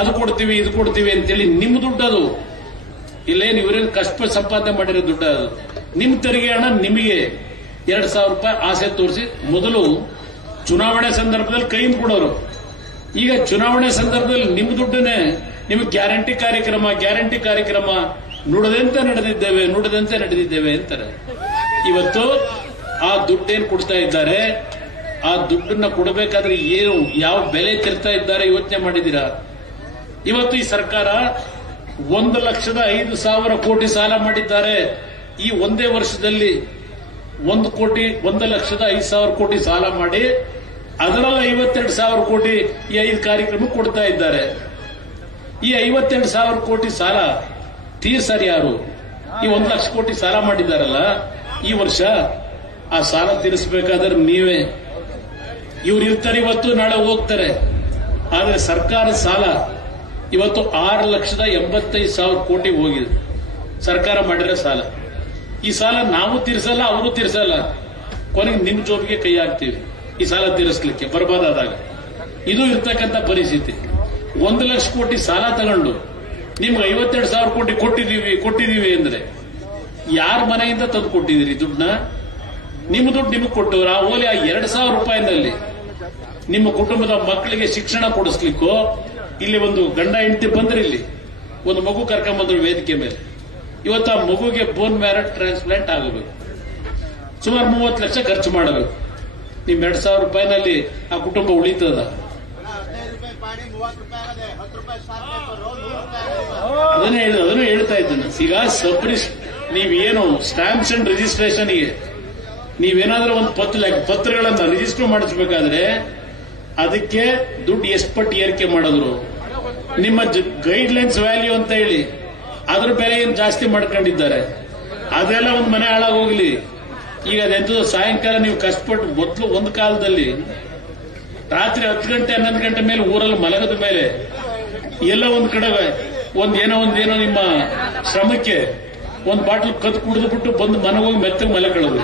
ಅದು ಕೊಡ್ತೀವಿ ಇದು ಕೊಡ್ತೀವಿ ಅಂತೇಳಿ ನಿಮ್ಮ ದುಡ್ಡು ಅದು, ಇಲ್ಲೇನು ಇವರೇನು ಕಷ್ಟ ಸಂಪಾದನೆ ಮಾಡಿರೋ ದುಡ್ಡು ಅದು. ನಿಮ್ಮ ತೆರಿಗೆ ಹಣ ನಿಮಗೆ 2,000 ರೂಪಾಯಿ ಆಸೆ ತೋರಿಸಿ ಮೊದಲು ಚುನಾವಣೆ ಸಂದರ್ಭದಲ್ಲಿ ಕೈಯಿಂದ ಕೊಡೋರು. ಈಗ ಚುನಾವಣೆ ಸಂದರ್ಭದಲ್ಲಿ ನಿಮ್ಮ ದುಡ್ಡನ್ನೇ ನಿಮಗೆ ಗ್ಯಾರಂಟಿ ಕಾರ್ಯಕ್ರಮ ನುಡಿದಂತೆ ನಡೆದಿದ್ದೇವೆ ಅಂತಾರೆ. ಇವತ್ತು ಆ ದುಡ್ಡೇನು ಕೊಡ್ತಾ ಇದ್ದಾರೆ, ಆ ದುಡ್ಡನ್ನ ಕೊಡಬೇಕಾದ್ರೆ ಏನು ಯಾವ ಬೆಲೆ ತೆರ್ತಾ ಇದ್ದಾರೆ ಯೋಚನೆ ಮಾಡಿದ್ದೀರಾ? ಇವತ್ತು ಈ ಸರ್ಕಾರ 1,05,000 ಕೋಟಿ ಸಾಲ ಮಾಡಿದ್ದಾರೆ. ಈ ಒಂದೇ ವರ್ಷದಲ್ಲಿ 1,05,000 ಕೋಟಿ ಸಾಲ ಮಾಡಿ ಅದರಲ್ಲಿ 52,000 ಕೋಟಿ ಈ 5 ಕಾರ್ಯಕ್ರಮಕ್ಕೆ ಕೊಡ್ತಾ ಇದ್ದಾರೆ. ಈ 52,000 ಕೋಟಿ ಸಾಲ ತೀರ್ಸರು ಯಾರು? ಈ 1,00,000 ಕೋಟಿ ಸಾಲ ಮಾಡಿದ್ದಾರಲ್ಲ ಈ ವರ್ಷ, ಆ ಸಾಲ ತೀರಿಸಬೇಕಾದ್ರೆ ನೀವೇ. ಇವ್ರು ಇರ್ತಾರೆ ಇವತ್ತು, ನಾಳೆ ಹೋಗ್ತಾರೆ. ಆದರೆ ಸರ್ಕಾರದ ಸಾಲ ಇವತ್ತು 6,85,000 ಕೋಟಿ ಹೋಗಿದೆ. ಸರ್ಕಾರ ಮಾಡಿರೋ ಸಾಲ ಈ ಸಾಲ ನಾವು ತೀರಿಸಲ್ಲ, ಅವರು ತೀರಿಸಲ್ಲ, ಕೊನೆಗೆ ನಿಮ್ ಜೋಬಿಗೆ ಕೈ ಹಾಕ್ತೀವಿ ಈ ಸಾಲ ತೀರಿಸಲಿಕ್ಕೆ ಬರ್ಬಾದಾದಾಗ. ಇದು ಇರ್ತಕ್ಕಂಥ ಪರಿಸ್ಥಿತಿ. 1 ಲಕ್ಷ ಕೋಟಿ ಸಾಲ ತಗೊಂಡು ನಿಮ್ಗೆ 52,000 ಕೋಟಿ ಕೊಟ್ಟಿದೀವಿ ಅಂದ್ರೆ ಯಾರ ಮನೆಯಿಂದ ತಂದು ಕೊಟ್ಟಿದ್ದೀರಿ ದುಡ್ಡನ್ನ? ನಿಮ್ಮ ದುಡ್ಡು ನಿಮಗೆ ಕೊಟ್ಟವ್ರ? ಓಲಿ ಆ 2,000 ರೂಪಾಯಿನಲ್ಲಿ ನಿಮ್ಮ ಕುಟುಂಬದ ಮಕ್ಕಳಿಗೆ ಶಿಕ್ಷಣ ಕೊಡಿಸ್ಲಿಕ್ಕೋ, ಇಲ್ಲಿ ಒಂದು ಗಂಡ ಹೆಂಡತಿ ಬಂದ್ರೆ ಇಲ್ಲಿ ಒಂದು ಮಗು ಕರ್ಕೊಂಬಂದ್ರು ವೇದಿಕೆ ಮೇಲೆ, ಇವತ್ತು ಆ ಮಗುಗೆ ಬೋನ್ ಮ್ಯಾರೋ ಟ್ರಾನ್ಸ್ಪ್ಲಾಂಟ್ ಆಗಬೇಕು, ಸುಮಾರು 30 ಲಕ್ಷ ಖರ್ಚು ಮಾಡಬೇಕು. ನಿಮ್ 2,000 ರೂಪಾಯಿನಲ್ಲಿ ಆ ಕುಟುಂಬ ಉಳಿತದ? ಅದನ್ನು ಹೇಳ್ತಾ ಇದ್ದೇನೆ. ಈಗ ನೀವೇನು ಸ್ಟಾಂಪ್ಸ್ ಅಂಡ್ ರಿಜಿಸ್ಟ್ರೇಷನ್ಗೆ ನೀವೇನಾದ್ರೂ ಒಂದು ಪತ್ರಗಳನ್ನ ರಿಜಿಸ್ಟರ್ ಮಾಡಿಸಬೇಕಾದ್ರೆ ಅದಕ್ಕೆ ದುಡ್ಡು ಎಷ್ಟು ಪಟ್ಟು ಏರಿಕೆ ಮಾಡಿದ್ರು, ನಿಮ್ಮ ಗೈಡ್ ಲೈನ್ಸ್ ವ್ಯಾಲ್ಯೂ ಅಂತ ಹೇಳಿ ಅದ್ರ ಬೆಲೆ ಏನು ಜಾಸ್ತಿ ಮಾಡ್ಕೊಂಡಿದ್ದಾರೆ. ಅದೆಲ್ಲ ಒಂದು ಮನೆ ಹಾಳಾಗೋಗ್ಲಿ. ಈಗ ಅದೆಂತದ್ದು ಸಾಯಂಕಾಲ ನೀವು ಕಷ್ಟಪಟ್ಟು ಮೊದಲು ಒಂದು ಕಾಲದಲ್ಲಿ ರಾತ್ರಿ 10 ಗಂಟೆ 11 ಗಂಟೆ ಮೇಲೆ ಊರಲ್ಲಿ ಮಲಗದ ಮೇಲೆ ಎಲ್ಲ ಒಂದ್ ಕಡೆ ಒಂದೇನೋ ನಿಮ್ಮ ಶ್ರಮಕ್ಕೆ ಒಂದು ಬಾಟ್ಲ್ ಕದ್ದು ಕುಡಿದು ಬಿಟ್ಟು ಬಂದು ಮನೆಗೋಗಿ ಮೆತ್ತಗೆ ಮಲಕೊಳ್ಳೋದು.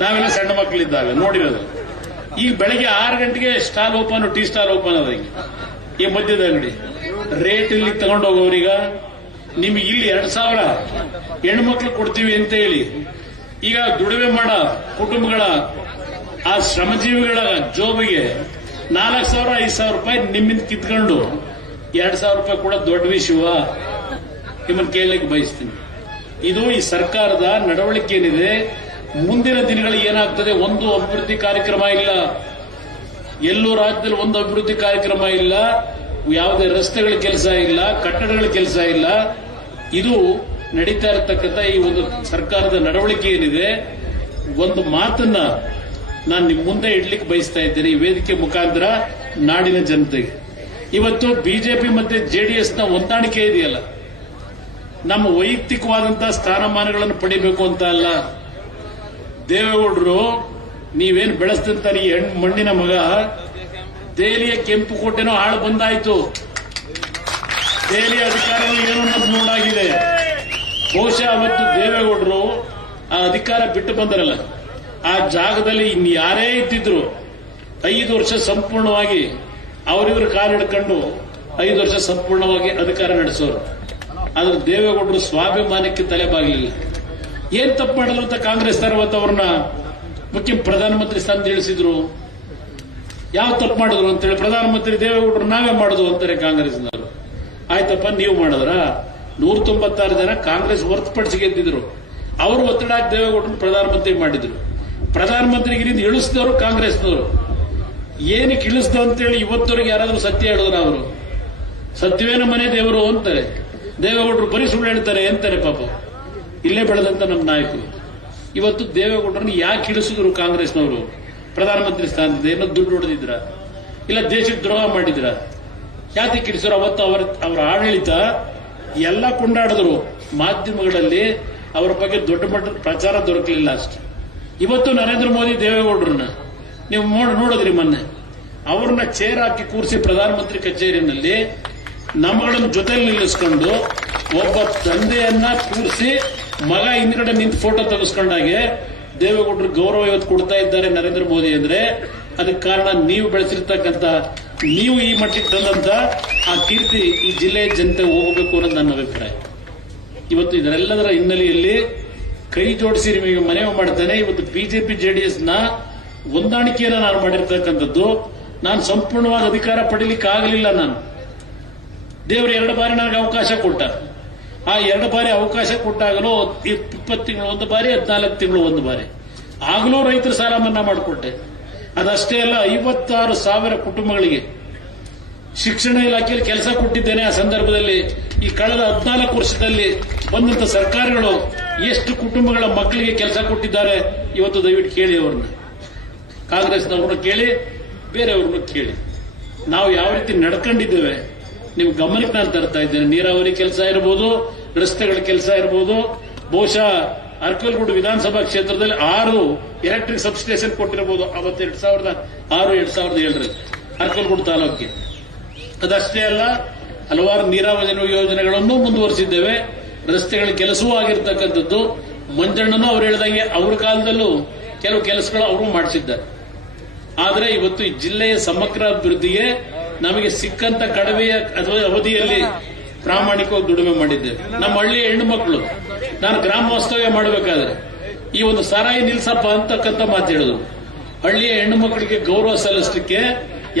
ನಾವೆಲ್ಲ ಸಣ್ಣ ಮಕ್ಕಳಿದ್ದಾಗ ನೋಡಿರೋದು. ಈಗ ಬೆಳಗ್ಗೆ 6 ಗಂಟೆಗೆ stall open, tea stall open ಅದ ಈ ಮದ್ಯದ ಅಂಗಡಿ. ರೇಟ್ ಇಲ್ಲಿ ತಗೊಂಡು ಹೋಗೋರೀಗ ನಿಮ್ಗೆ ಇಲ್ಲಿ 2,000 ಹೆಣ್ಮಕ್ಳು ಕೊಡ್ತೀವಿ ಅಂತ ಹೇಳಿ ಈಗ ದುಡಿಮೆ ಮಾಡ ಕುಟುಂಬಗಳ ಆ ಶ್ರಮಜೀವಿಗಳ ಜೋಬಿಗೆ 4,000 5,000 ರೂಪಾಯಿ ನಿಮ್ಮಿಂದ ಕಿತ್ಕೊಂಡು 2,000 ರೂಪಾಯಿ ಕೂಡ ದೊಡ್ಡ ವಿಷಯವ? ನಿಮ್ಮನ್ನು ಕೇಳಲಿಕ್ಕೆ ಬಯಸ್ತೀನಿ. ಇದು ಈ ಸರ್ಕಾರದ ನಡವಳಿಕೆ ಏನಿದೆ, ಮುಂದಿನ ದಿನಗಳಲ್ಲಿ ಏನಾಗ್ತದೆ? ಒಂದು ಅಭಿವೃದ್ಧಿ ಕಾರ್ಯಕ್ರಮ ಇಲ್ಲ, ಎಲ್ಲೂ ರಾಜ್ಯದಲ್ಲಿ ಒಂದು ಅಭಿವೃದ್ಧಿ ಕಾರ್ಯಕ್ರಮ ಇಲ್ಲ, ಯಾವುದೇ ರಸ್ತೆಗಳ ಕೆಲಸ ಇಲ್ಲ, ಕಟ್ಟಡಗಳ ಕೆಲಸ ಇಲ್ಲ. ಇದು ನಡೀತಾ ಇರತಕ್ಕಂಥ ಈ ಒಂದು ಸರ್ಕಾರದ ನಡವಳಿಕೆ ಏನಿದೆ, ಒಂದು ಮಾತನ್ನ ನಾನು ನಿಮ್ಮ ಮುಂದೆ ಇಡ್ಲಿಕ್ಕೆ ಬಯಸ್ತಾ ಇದ್ದೇನೆ ಈ ವೇದಿಕೆ ಮುಖಾಂತರ ನಾಡಿನ ಜನತೆಗೆ. ಇವತ್ತು ಬಿಜೆಪಿ ಮತ್ತೆ ಜೆಡಿಎಸ್ನ ಹೊಂದಾಣಿಕೆ ಇದೆಯಲ್ಲ, ನಮ್ಮ ವೈಯಕ್ತಿಕವಾದಂತಹ ಸ್ಥಾನಮಾನಗಳನ್ನು ಪಡಿಬೇಕು ಅಂತ ಅಲ್ಲ. ದೇವೇಗೌಡರು ನೀವೇನು ಬೆಳೆಸಿದಂತ ಈ ಮಣ್ಣಿನ ಮಗ ದೆಹಲಿಯ ಕೆಂಪು ಕೋಟೆನೋ ಹಾಳು ಬಂದಾಯ್ತು, ದೆಹಲಿ ಅಧಿಕಾರವೂ ಏನು ಅನ್ನೋದು ನೋಡಾಗಿದೆ. ಬಹುಶಃ ಅವತ್ತು ದೇವೇಗೌಡರು ಆ ಅಧಿಕಾರ ಬಿಟ್ಟು ಬಂದರಲ್ಲ, ಆ ಜಾಗದಲ್ಲಿ ಇನ್ನು ಯಾರೇ ಇದ್ದಿದ್ರು 5 ವರ್ಷ ಸಂಪೂರ್ಣವಾಗಿ ಅವರಿವರು ಕಾಲಿಡ್ಕೊಂಡು 5 ವರ್ಷ ಸಂಪೂರ್ಣವಾಗಿ ಅಧಿಕಾರ ನಡೆಸೋರು. ಆದ್ರೆ ದೇವೇಗೌಡರು ಸ್ವಾಭಿಮಾನಕ್ಕೆ ತಲೆ ಬಾಗಲಿಲ್ಲ. ಏನ್ ತಪ್ಪು ಮಾಡಿದ್ರು ಅಂತ ಕಾಂಗ್ರೆಸ್ ಅವತ್ತು ಅವ್ರನ್ನ ಪ್ರಧಾನಮಂತ್ರಿ ಸ್ಥಾನ ಇಳಿಸಿದ್ರು. ಯಾವ ತಪ್ಪು ಮಾಡಿದ್ರು ಅಂತೇಳಿ ಪ್ರಧಾನಮಂತ್ರಿ ದೇವೇಗೌಡರು ನಾವೇ ಮಾಡುದು ಅಂತಾರೆ ಕಾಂಗ್ರೆಸ್ನವರು. ಆಯ್ತಪ್ಪ, ನೀವು ಮಾಡಿದ್ರ? 196 ಜನ ಕಾಂಗ್ರೆಸ್ ಹೊರತುಪಡಿಸಿ ಗೆದ್ದಿದ್ರು. ಅವರು ಒತ್ತಡ ಹಾಕಿ ದೇವೇಗೌಡರನ್ನು ಪ್ರಧಾನಮಂತ್ರಿ ಮಾಡಿದ್ರು. ಪ್ರಧಾನಮಂತ್ರಿಗಿರಿಂದ ಇಳಿಸಿದವರು ಕಾಂಗ್ರೆಸ್ನವರು. ಏನಕ್ಕೆ ಇಳಿಸ್ದು ಅಂತೇಳಿ ಇವತ್ತವರೆಗೆ ಯಾರಾದ್ರೂ ಸತ್ಯ ಹೇಳಿದ್ರು? ಅವರು ಸತ್ಯವೇನ ಮನೆ ದೇವರು ಅಂತಾರೆ, ದೇವೇಗೌಡರು ಬರೀ ಸುಳ್ಳು ಹೇಳ್ತಾರೆ ಅಂತಾರೆ. ಪಾಪ ಇಲ್ಲೇ ಬೆಳೆದಂತ ನಮ್ಮ ನಾಯಕರು ಇವತ್ತು ದೇವೇಗೌಡರನ್ನು ಯಾಕೆ ಇಳಿಸಿದ್ರು ಕಾಂಗ್ರೆಸ್ನವರು ಪ್ರಧಾನಮಂತ್ರಿ ಸ್ಥಾನದಿಂದ? ಏನೋ ದುಡ್ಡು ಹೊಡೆದಿದ್ರ, ಇಲ್ಲ ದೇಶಕ್ಕೆ ದ್ರೋಹ ಮಾಡಿದ್ರ? ಯಾಕೆ ಕಿಡಿಸಿದ್ರು? ಅವತ್ತು ಅವರ ಆಡಳಿತ ಎಲ್ಲ ಕೊಂಡಾಡಿದ್ರು. ಮಾಧ್ಯಮಗಳಲ್ಲಿ ಅವರ ಬಗ್ಗೆ ದೊಡ್ಡ ಮಟ್ಟದ ಪ್ರಚಾರ ದೊರಕಲಿಲ್ಲ ಅಷ್ಟೇ. ಇವತ್ತು ನರೇಂದ್ರ ಮೋದಿ ದೇವೇಗೌಡರನ್ನ ನೀವು ನೋಡಿದ್ರಿ, ಮೊನ್ನೆ ಅವ್ರನ್ನ ಚೇರ್ ಹಾಕಿ ಕೂರಿಸಿ ಪ್ರಧಾನಮಂತ್ರಿ ಕಚೇರಿನಲ್ಲಿ ನಮ್ಮಗಳನ್ನು ಜೊತೆಯಲ್ಲಿ ನಿಲ್ಲಿಸ್ಕೊಂಡು ಒಬ್ಬ ತಂದೆಯನ್ನ ಕೂರಿಸಿ ಮಗ ಹಿಂದ್ಗಡೆ ನಿಂತು ಫೋಟೋ ತೆಗೆಸ್ಕೊಂಡಾಗೆ ದೇವೇಗೌಡರು ಗೌರವ ಇವತ್ತು ಕೊಡ್ತಾ ಇದ್ದಾರೆ ನರೇಂದ್ರ ಮೋದಿ ಅಂದ್ರೆ ಅದಕ್ಕೆ ಕಾರಣ ನೀವು ಬೆಳೆಸಿರ್ತಕ್ಕಂಥ, ನೀವು ಈ ಮಟ್ಟಿಗೆ ತಂದಂತ ಆ ಕೀರ್ತಿ ಈ ಜಿಲ್ಲೆಯ ಜನತೆ ಹೋಗಬೇಕು ಅನ್ನೋದು ನನ್ನ ಅಭಿಪ್ರಾಯ. ಇವತ್ತು ಇದರೆಲ್ಲದರ ಹಿನ್ನೆಲೆಯಲ್ಲಿ ಕೈ ಜೋಡಿಸಿ ನಿಮಗೆ ಮನವಿ ಮಾಡ್ತೇನೆ. ಇವತ್ತು ಬಿಜೆಪಿ ಜೆಡಿಎಸ್ ನ ಹೊಂದಾಣಿಕೆಯನ್ನು ನಾನು ಮಾಡಿರ್ತಕ್ಕಂಥದ್ದು. ನಾನು ಸಂಪೂರ್ಣವಾಗಿ ಅಧಿಕಾರ ಪಡೀಲಿಕ್ಕೆ ಆಗಲಿಲ್ಲ. ನಾನು ದೇವರು 2 ಬಾರಿ ನನಗೆ ಅವಕಾಶ ಕೊಟ್ಟ. ಆ 2 ಬಾರಿ ಅವಕಾಶ ಕೊಟ್ಟಾಗಲೂ 20 ತಿಂಗಳು ಒಂದು ಬಾರಿ, 14 ತಿಂಗಳು ಒಂದು ಬಾರಿ, ಆಗಲೂ ರೈತರ ಸಾಲ ಮನ್ನಾ ಮಾಡಿಕೊಟ್ಟೆ. ಅದಷ್ಟೇ ಅಲ್ಲ, 56,000 ಕುಟುಂಬಗಳಿಗೆ ಶಿಕ್ಷಣ ಇಲಾಖೆಯಲ್ಲಿ ಕೆಲಸ ಕೊಟ್ಟಿದ್ದೇನೆ. ಆ ಸಂದರ್ಭದಲ್ಲಿ ಈ ಕಳೆದ 14 ವರ್ಷದಲ್ಲಿ ಬಂದಂತ ಸರ್ಕಾರಗಳು ಎಷ್ಟು ಕುಟುಂಬಗಳ ಮಕ್ಕಳಿಗೆ ಕೆಲಸ ಕೊಟ್ಟಿದ್ದಾರೆ ಇವತ್ತು ದಯವಿಟ್ಟು ಕೇಳಿ. ಅವ್ರನ್ನ ಕಾಂಗ್ರೆಸ್ನವ್ರನ್ನ ಕೇಳಿ, ಬೇರೆಯವ್ರನ್ನ ಕೇಳಿ. ನಾವು ಯಾವ ರೀತಿ ನಡ್ಕೊಂಡಿದ್ದೇವೆ ನಿಮ್ ಗಮನಕ್ಕೆ ನಾನು ತರ್ತಾ ಇದ್ದೇನೆ. ನೀರಾವರಿ ಕೆಲಸ ಇರಬಹುದು, ರಸ್ತೆಗಳ ಕೆಲಸ ಇರಬಹುದು. ಬಹುಶಃ ಅರ್ಕಲ್ಗೂಡು ವಿಧಾನಸಭಾ ಕ್ಷೇತ್ರದಲ್ಲಿ 6 ಎಲೆಕ್ಟ್ರಿಕ್ ಸಬ್ಸ್ಟೇಷನ್ ಕೊಟ್ಟಿರಬಹುದು ಅವತ್ತು 2006-2007 ಅರ್ಕಲ್ಗೂಡು ತಾಲೂಕಿಗೆ. ಅದಷ್ಟೇ ಅಲ್ಲ, ಹಲವಾರು ನೀರಾವರಿ ಯೋಜನೆಗಳನ್ನು ಮುಂದುವರಿಸಿದ್ದೇವೆ. ರಸ್ತೆಗಳ ಕೆಲಸವೂ ಆಗಿರ್ತಕ್ಕಂಥದ್ದು. ಮಂಜಣ್ಣನು ಅವ್ರು ಹೇಳಿದಂಗೆ ಅವ್ರ ಕಾಲದಲ್ಲೂ ಕೆಲವು ಕೆಲಸಗಳು ಅವರು ಮಾಡಿಸಿದ್ದಾರೆ. ಆದರೆ ಇವತ್ತು ಈ ಜಿಲ್ಲೆಯ ಸಮಗ್ರ ಅಭಿವೃದ್ಧಿಗೆ ನಮಗೆ ಸಿಕ್ಕಂತ ಕಡಿಮೆಯ ಅಥವಾ ಅವಧಿಯಲ್ಲಿ ಪ್ರಾಮಾಣಿಕವಾಗಿ ದುಡಿಮೆ ಮಾಡಿದ್ದೇವೆ. ನಮ್ಮ ಹಳ್ಳಿಯ ಹೆಣ್ಣು ಮಕ್ಕಳು ನಾನು ಗ್ರಾಮ ವಾಸ್ತವ್ಯ ಮಾಡಬೇಕಾದ್ರೆ ಈ ಒಂದು ಸಾರಾಯಿ ನಿಲ್ಸಪ್ಪ ಅಂತಕ್ಕಂಥ ಮಾತು ಹೇಳಿದ್ರು. ಹಳ್ಳಿಯ ಹೆಣ್ಣು ಮಕ್ಕಳಿಗೆ ಗೌರವ ಸಲ್ಲಿಸಲಿಕ್ಕೆ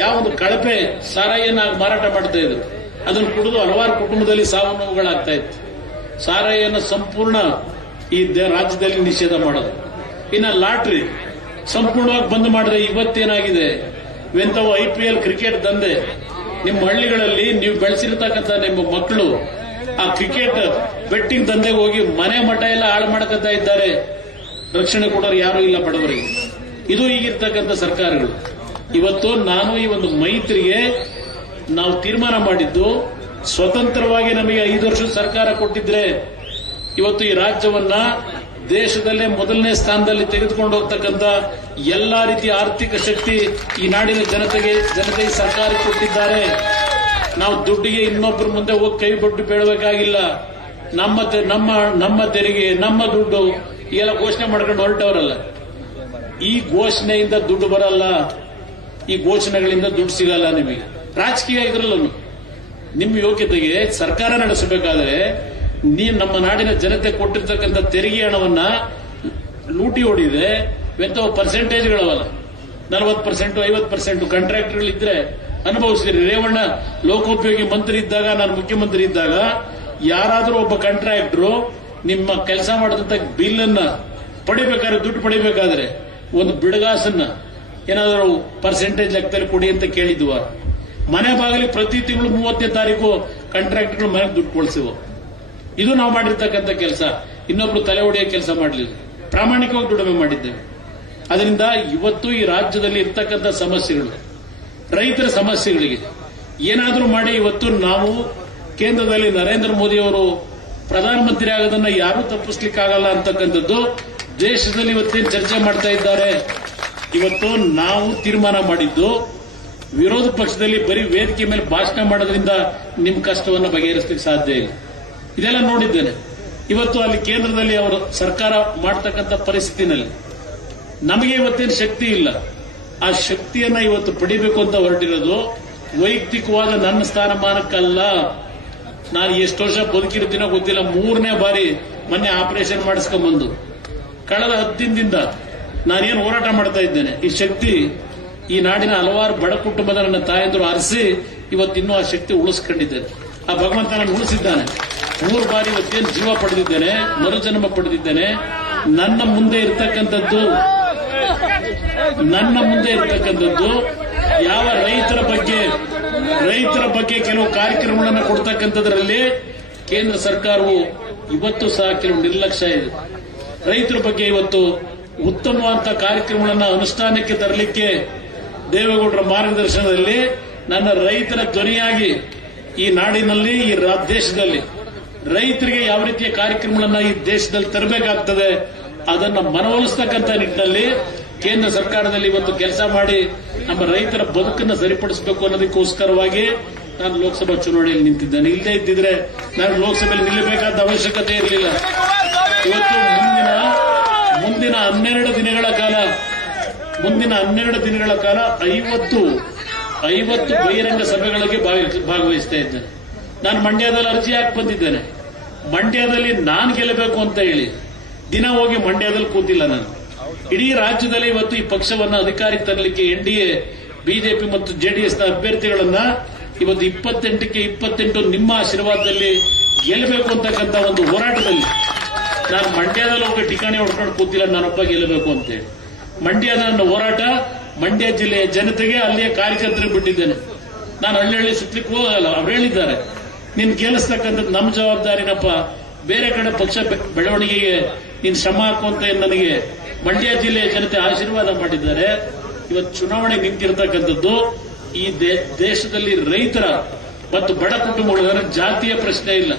ಯಾವ ಒಂದು ಕಳಪೆ ಸಾರಾಯಿಯನ್ನ ಮಾರಾಟ ಮಾಡ್ತಾ ಇದ್ರು. ಅದನ್ನು ಕುಡಿದು ಹಲವಾರು ಕುಟುಂಬದಲ್ಲಿ ಸಾವು ನೋವುಗಳಾಗ್ತಾ ಇತ್ತು. ಸಾರಾಯಿಯನ್ನು ಸಂಪೂರ್ಣ ಈ ರಾಜ್ಯದಲ್ಲಿ ನಿಷೇಧ ಮಾಡೋದು. ಇನ್ನು ಲಾಟ್ರಿ ಸಂಪೂರ್ಣವಾಗಿ ಬಂದ್ ಮಾಡಿದ್ರೆ ಇವತ್ತೇನಾಗಿದೆ, ಇವೆಂತವು IPL ಕ್ರಿಕೆಟ್ ದಂಧೆ. ನಿಮ್ಮ ಹಳ್ಳಿಗಳಲ್ಲಿ ನೀವು ಬೆಳೆಸಿರ್ತಕ್ಕಂಥ ನಿಮ್ಮ ಮಕ್ಕಳು ಆ ಕ್ರಿಕೆಟ್ ಬೆಟ್ಟಿಂಗ್ ದಂಧೆಗೆ ಹೋಗಿ ಮನೆ ಮಠ ಎಲ್ಲ ಹಾಳು ಮಾಡ್ಕೊತಾ ಇದ್ದಾರೆ. ರಕ್ಷಣೆ ಕೊಡೋರು ಯಾರೂ ಇಲ್ಲ ಬಡವರಿಗೆ. ಇದು ಈಗಿರ್ತಕ್ಕಂಥ ಸರ್ಕಾರಗಳು. ಇವತ್ತು ನಾನು ಈ ಒಂದು ಮೈತ್ರಿಗೆ ನಾವು ತೀರ್ಮಾನ ಮಾಡಿದ್ದು, ಸ್ವತಂತ್ರವಾಗಿ ನಮಗೆ 5 ವರ್ಷದ ಸರ್ಕಾರ ಕೊಟ್ಟಿದ್ರೆ ಇವತ್ತು ಈ ರಾಜ್ಯವನ್ನ ದೇಶದಲ್ಲೇ ಮೊದಲನೇ ಸ್ಥಾನದಲ್ಲಿ ತೆಗೆದುಕೊಂಡು ಹೋಗ್ತಕ್ಕಂಥ ಎಲ್ಲಾ ರೀತಿಯ ಆರ್ಥಿಕ ಶಕ್ತಿ ಈ ನಾಡಿನ ಜನತೆಗೆ ಸರ್ಕಾರ ಕೊಟ್ಟಿದ್ದಾರೆ. ನಾವು ದುಡ್ಡಿಗೆ ಇನ್ನೊಬ್ಬರ ಮುಂದೆ ಹೋಗಿ ಕೈ ಬೊಟ್ಟು ಬೇಡಬೇಕಾಗಿಲ್ಲ. ನಮ್ಮ ತೆರಿಗೆ, ನಮ್ಮ ದುಡ್ಡು ಎಲ್ಲ ಘೋಷಣೆ ಮಾಡ್ಕೊಂಡು ಹೊರಟವರಲ್ಲ. ಈ ಘೋಷಣೆಯಿಂದ ದುಡ್ಡು ಬರಲ್ಲ, ಈ ಘೋಷಣೆಗಳಿಂದ ದುಡ್ಡು ಸಿಗಲ್ಲ. ನಿಮಗೆ ರಾಜಕೀಯ ಇದ್ರಲ್ಲೂ ನಿಮ್ಮ ಯೋಗ್ಯತೆಗೆ ಸರ್ಕಾರ ನಡೆಸಬೇಕಾದ್ರೆ ನೀವು ನಮ್ಮ ನಾಡಿನ ಜನತೆ ಕೊಟ್ಟಿರ್ತಕ್ಕಂಥ ತೆರಿಗೆ ಹಣವನ್ನ ಲೂಟಿ ಹೊಡಿದೆ. ಎಂತವು ಪರ್ಸೆಂಟೇಜ್ಗಳವಲ್ಲ, 40%, 50% ಕಾಂಟ್ರಾಕ್ಟರ್ಗಳಿದ್ರೆ ಅನುಭವಿಸಿದ್ರಿ. ರೇವಣ್ಣ ಲೋಕೋಪಯೋಗಿ ಮಂತ್ರಿ ಇದ್ದಾಗ, ನಾನು ಮುಖ್ಯಮಂತ್ರಿ ಇದ್ದಾಗ ಯಾರಾದರೂ ಒಬ್ಬ ಕಾಂಟ್ರಾಕ್ಟರು ನಿಮ್ಮ ಕೆಲಸ ಮಾಡಿದಂತ ಬಿಲ್ ಅನ್ನ ಪಡಿಬೇಕಾದ್ರೆ, ದುಡ್ಡು ಪಡಿಬೇಕಾದ್ರೆ ಒಂದು ಬಿಡಗಾಸನ್ನ ಏನಾದರೂ ಪರ್ಸೆಂಟೇಜ್ ಲೆಕ್ಕದಲ್ಲಿ ಕೊಡಿ ಅಂತ ಕೇಳಿದ್ವ? ಮನೆ ಬಾಗಿಲಿಗೆ ಪ್ರತಿ ತಿಂಗಳು 30ನೇ ತಾರೀಕು ಕಾಂಟ್ರಾಕ್ಟರ್ಗಳು ಮನೆಗೆ ದುಡ್ಡು ಕೊಡಿಸಿವು. ಇದು ನಾವು ಮಾಡಿರ್ತಕ್ಕಂಥ ಕೆಲಸ. ಇನ್ನೊಬ್ರು ತಲೆ ಹೊಡೆಯೋ ಕೆಲಸ ಮಾಡಲಿಲ್ಲ, ಪ್ರಾಮಾಣಿಕವಾಗಿ ದುಡಿಮೆ ಮಾಡಿದ್ದೇವೆ. ಅದರಿಂದ ಇವತ್ತು ಈ ರಾಜ್ಯದಲ್ಲಿ ಇರ್ತಕ್ಕಂಥ ಸಮಸ್ಯೆಗಳು, ರೈತರ ಸಮಸ್ಯೆಗಳಿಗೆ ಏನಾದರೂ ಮಾಡಿ ಇವತ್ತು ನಾವು ಕೇಂದ್ರದಲ್ಲಿ ನರೇಂದ್ರ ಮೋದಿ ಅವರು ಪ್ರಧಾನಮಂತ್ರಿ ಆಗೋದನ್ನ ಯಾರೂ ತಪ್ಪಿಸ್ಲಿಕ್ಕಾಗಲ್ಲ ಅಂತಕ್ಕಂಥದ್ದು ದೇಶದಲ್ಲಿ ಇವತ್ತೇನು ಚರ್ಚೆ ಮಾಡ್ತಾ ಇದ್ದಾರೆ. ಇವತ್ತು ನಾವು ತೀರ್ಮಾನ ಮಾಡಿದ್ದು, ವಿರೋಧ ಪಕ್ಷದಲ್ಲಿ ಬರೀ ವೇದಿಕೆ ಮೇಲೆ ಭಾಷಣ ಮಾಡೋದ್ರಿಂದ ನಿಮ್ಮ ಕಷ್ಟವನ್ನು ಬಗೆಹರಿಸಲಿಕ್ಕೆ ಸಾಧ್ಯ ಇಲ್ಲ. ಇದೆಲ್ಲ ನೋಡಿದ್ದೇನೆ. ಇವತ್ತು ಅಲ್ಲಿ ಕೇಂದ್ರದಲ್ಲಿ ಅವರು ಸರ್ಕಾರ ಮಾಡ್ತಕ್ಕಂಥ ಪರಿಸ್ಥಿತಿನಲ್ಲಿ ನಮಗೆ ಇವತ್ತೇನು ಶಕ್ತಿ ಇಲ್ಲ. ಆ ಶಕ್ತಿಯನ್ನ ಇವತ್ತು ಪಡಿಬೇಕು ಅಂತ ಹೊರಟಿರೋದು ವೈಯಕ್ತಿಕವಾದ ನನ್ನ ಸ್ಥಾನಮಾನಕ್ಕಲ್ಲ. ನಾನು ಎಷ್ಟು ವರ್ಷ ಬದುಕಿರ್ತೀನೋ ಗೊತ್ತಿಲ್ಲ, 3ನೇ ಬಾರಿ ಮೊನ್ನೆ ಆಪರೇಷನ್ ಮಾಡಿಸ್ಕೊಂಡ್ಬಂದು ಕಳೆದ 10 ದಿನದಿಂದ ನಾನೇನು ಹೋರಾಟ ಮಾಡ್ತಾ ಇದ್ದೇನೆ. ಈ ಶಕ್ತಿ ಈ ನಾಡಿನ ಹಲವಾರು ಬಡ ಕುಟುಂಬದ ನನ್ನ ತಾಯಂದಿರು ಅರಸಿ ಇವತ್ತಿನ್ನೂ ಆ ಶಕ್ತಿ ಉಳಿಸ್ಕೊಂಡಿದ್ದೇನೆ. ಆ ಭಗವಂತ ನಾನು ಉಳಿಸಿದ್ದಾನೆ. 3 ಬಾರಿ ಇವತ್ತೇನು ಜೀವ ಪಡೆದಿದ್ದೇನೆ, ಮರುಜನ್ಮ ಪಡೆದಿದ್ದೇನೆ. ನನ್ನ ಮುಂದೆ ಇರ್ತಕ್ಕಂಥದ್ದು ಯಾವ ರೈತರ ಬಗ್ಗೆ ಕೆಲವು ಕಾರ್ಯಕ್ರಮಗಳನ್ನು ಕೊಡ್ತಕ್ಕಂಥದ್ರಲ್ಲಿ ಕೇಂದ್ರ ಸರ್ಕಾರವು ಇವತ್ತು ಸಹ ಕೆಲವು ನಿರ್ಲಕ್ಷ್ಯ ಇದೆ. ರೈತರ ಬಗ್ಗೆ ಇವತ್ತು ಉತ್ತಮವಾದ ಕಾರ್ಯಕ್ರಮಗಳನ್ನು ಅನುಷ್ಠಾನಕ್ಕೆ ತರಲಿಕ್ಕೆ ದೇವೇಗೌಡರ ಮಾರ್ಗದರ್ಶನದಲ್ಲಿ ನನ್ನ ರೈತರ ಧ್ವನಿಯಾಗಿ ಈ ನಾಡಿನಲ್ಲಿ, ಈ ದೇಶದಲ್ಲಿ ರೈತರಿಗೆ ಯಾವ ರೀತಿಯ ಕಾರ್ಯಕ್ರಮಗಳನ್ನ ಈ ದೇಶದಲ್ಲಿ ತರಬೇಕಾಗ್ತದೆ ಅದನ್ನ ಮನವೊಲಿಸತಕ್ಕಂಥ ನಿಟ್ಟಿನಲ್ಲಿ ಕೇಂದ್ರ ಸರ್ಕಾರದಲ್ಲಿ ಇವತ್ತು ಕೆಲಸ ಮಾಡಿ ನಮ್ಮ ರೈತರ ಬದುಕನ್ನು ಸರಿಪಡಿಸಬೇಕು ಅನ್ನೋದಕ್ಕೋಸ್ಕರವಾಗಿ ನಾನು ಲೋಕಸಭಾ ಚುನಾವಣೆಯಲ್ಲಿ ನಿಂತಿದ್ದೇನೆ. ಇಲ್ಲದೇ ಇದ್ದಿದ್ರೆ ನಾನು ಲೋಕಸಭೆಯಲ್ಲಿ ನಿಲ್ಲಬೇಕಾದ ಅವಶ್ಯಕತೆ ಇರಲಿಲ್ಲ. ಇವತ್ತು ಮುಂದಿನ 12 ದಿನಗಳ ಕಾಲ 50 ಬಹಿರಂಗ ಸಭೆಗಳಿಗೆ ಭಾಗವಹಿಸ್ತಾ ಇದ್ದೇನೆ. ನಾನು ಮಂಡ್ಯದಲ್ಲಿ ಅರ್ಜಿ ಹಾಕಿ ಬಂದಿದ್ದೇನೆ. ಮಂಡ್ಯದಲ್ಲಿ ನಾನು ಗೆಲ್ಲಬೇಕು ಅಂತ ಹೇಳಿ ದಿನ ಹೋಗಿ ಮಂಡ್ಯದಲ್ಲಿ ಕೂತಿಲ್ಲ ನಾನು. ಇಡೀ ರಾಜ್ಯದಲ್ಲಿ ಇವತ್ತು ಈ ಪಕ್ಷವನ್ನು ಅಧಿಕಾರಕ್ಕೆ ತರಲಿಕ್ಕೆ NDA, ಬಿಜೆಪಿ ಮತ್ತು JDS ನ ಅಭ್ಯರ್ಥಿಗಳನ್ನ ಇವತ್ತು 28ಕ್ಕೆ 28 ನಿಮ್ಮ ಆಶೀರ್ವಾದದಲ್ಲಿ ಗೆಲ್ಲಬೇಕು ಅಂತಕ್ಕಂಥ ಒಂದು ಹೋರಾಟದಲ್ಲಿ ನಾನು ಮಂಡ್ಯದಲ್ಲಿ ಹೋಗಿ ಠಿಕಾಣಿ ಹೊಡ್ಕೊಂಡು ಕೂತಿಲ್ಲ, ನಾನೊಬ್ಬ ಗೆಲ್ಲಬೇಕು ಅಂತೇಳಿ. ಮಂಡ್ಯದ ನನ್ನ ಹೋರಾಟ ಮಂಡ್ಯ ಜಿಲ್ಲೆಯ ಜನತೆಗೆ, ಅಲ್ಲಿಯ ಕಾರ್ಯಕರ್ತರಿಗೆ ಬಿಟ್ಟಿದ್ದೇನೆ. ನಾನು ಹಳ್ಳಿ ಸುತ್ತಲಿಕ್ಕೆ ಹೋಗಲ್ಲ. ಅವ್ರು ಹೇಳಿದ್ದಾರೆ, ನೀನ್ ಗೆಲ್ಲಿಸ್ತಕ್ಕಂಥದ್ದು ನಮ್ಮ ಜವಾಬ್ದಾರಿನಪ್ಪ. ಬೇರೆ ಕಡೆ ಪಕ್ಷ ಬೆಳವಣಿಗೆಗೆ ನೀನ್ ಶ್ರಮ ಹಾಕುವಂತ ನನಗೆ ಮಂಡ್ಯ ಜಿಲ್ಲೆಯ ಜನತೆ ಆಶೀರ್ವಾದ ಮಾಡಿದ್ದಾರೆ. ಇವತ್ತು ಚುನಾವಣೆ ನಿಂತಿರ್ತಕ್ಕಂಥದ್ದು ಈ ದೇಶದಲ್ಲಿ ರೈತರ ಮತ್ತು ಬಡ ಕುಟುಂಬಗಳ ಜಾತಿಯ ಪ್ರಶ್ನೆ ಇಲ್ಲ.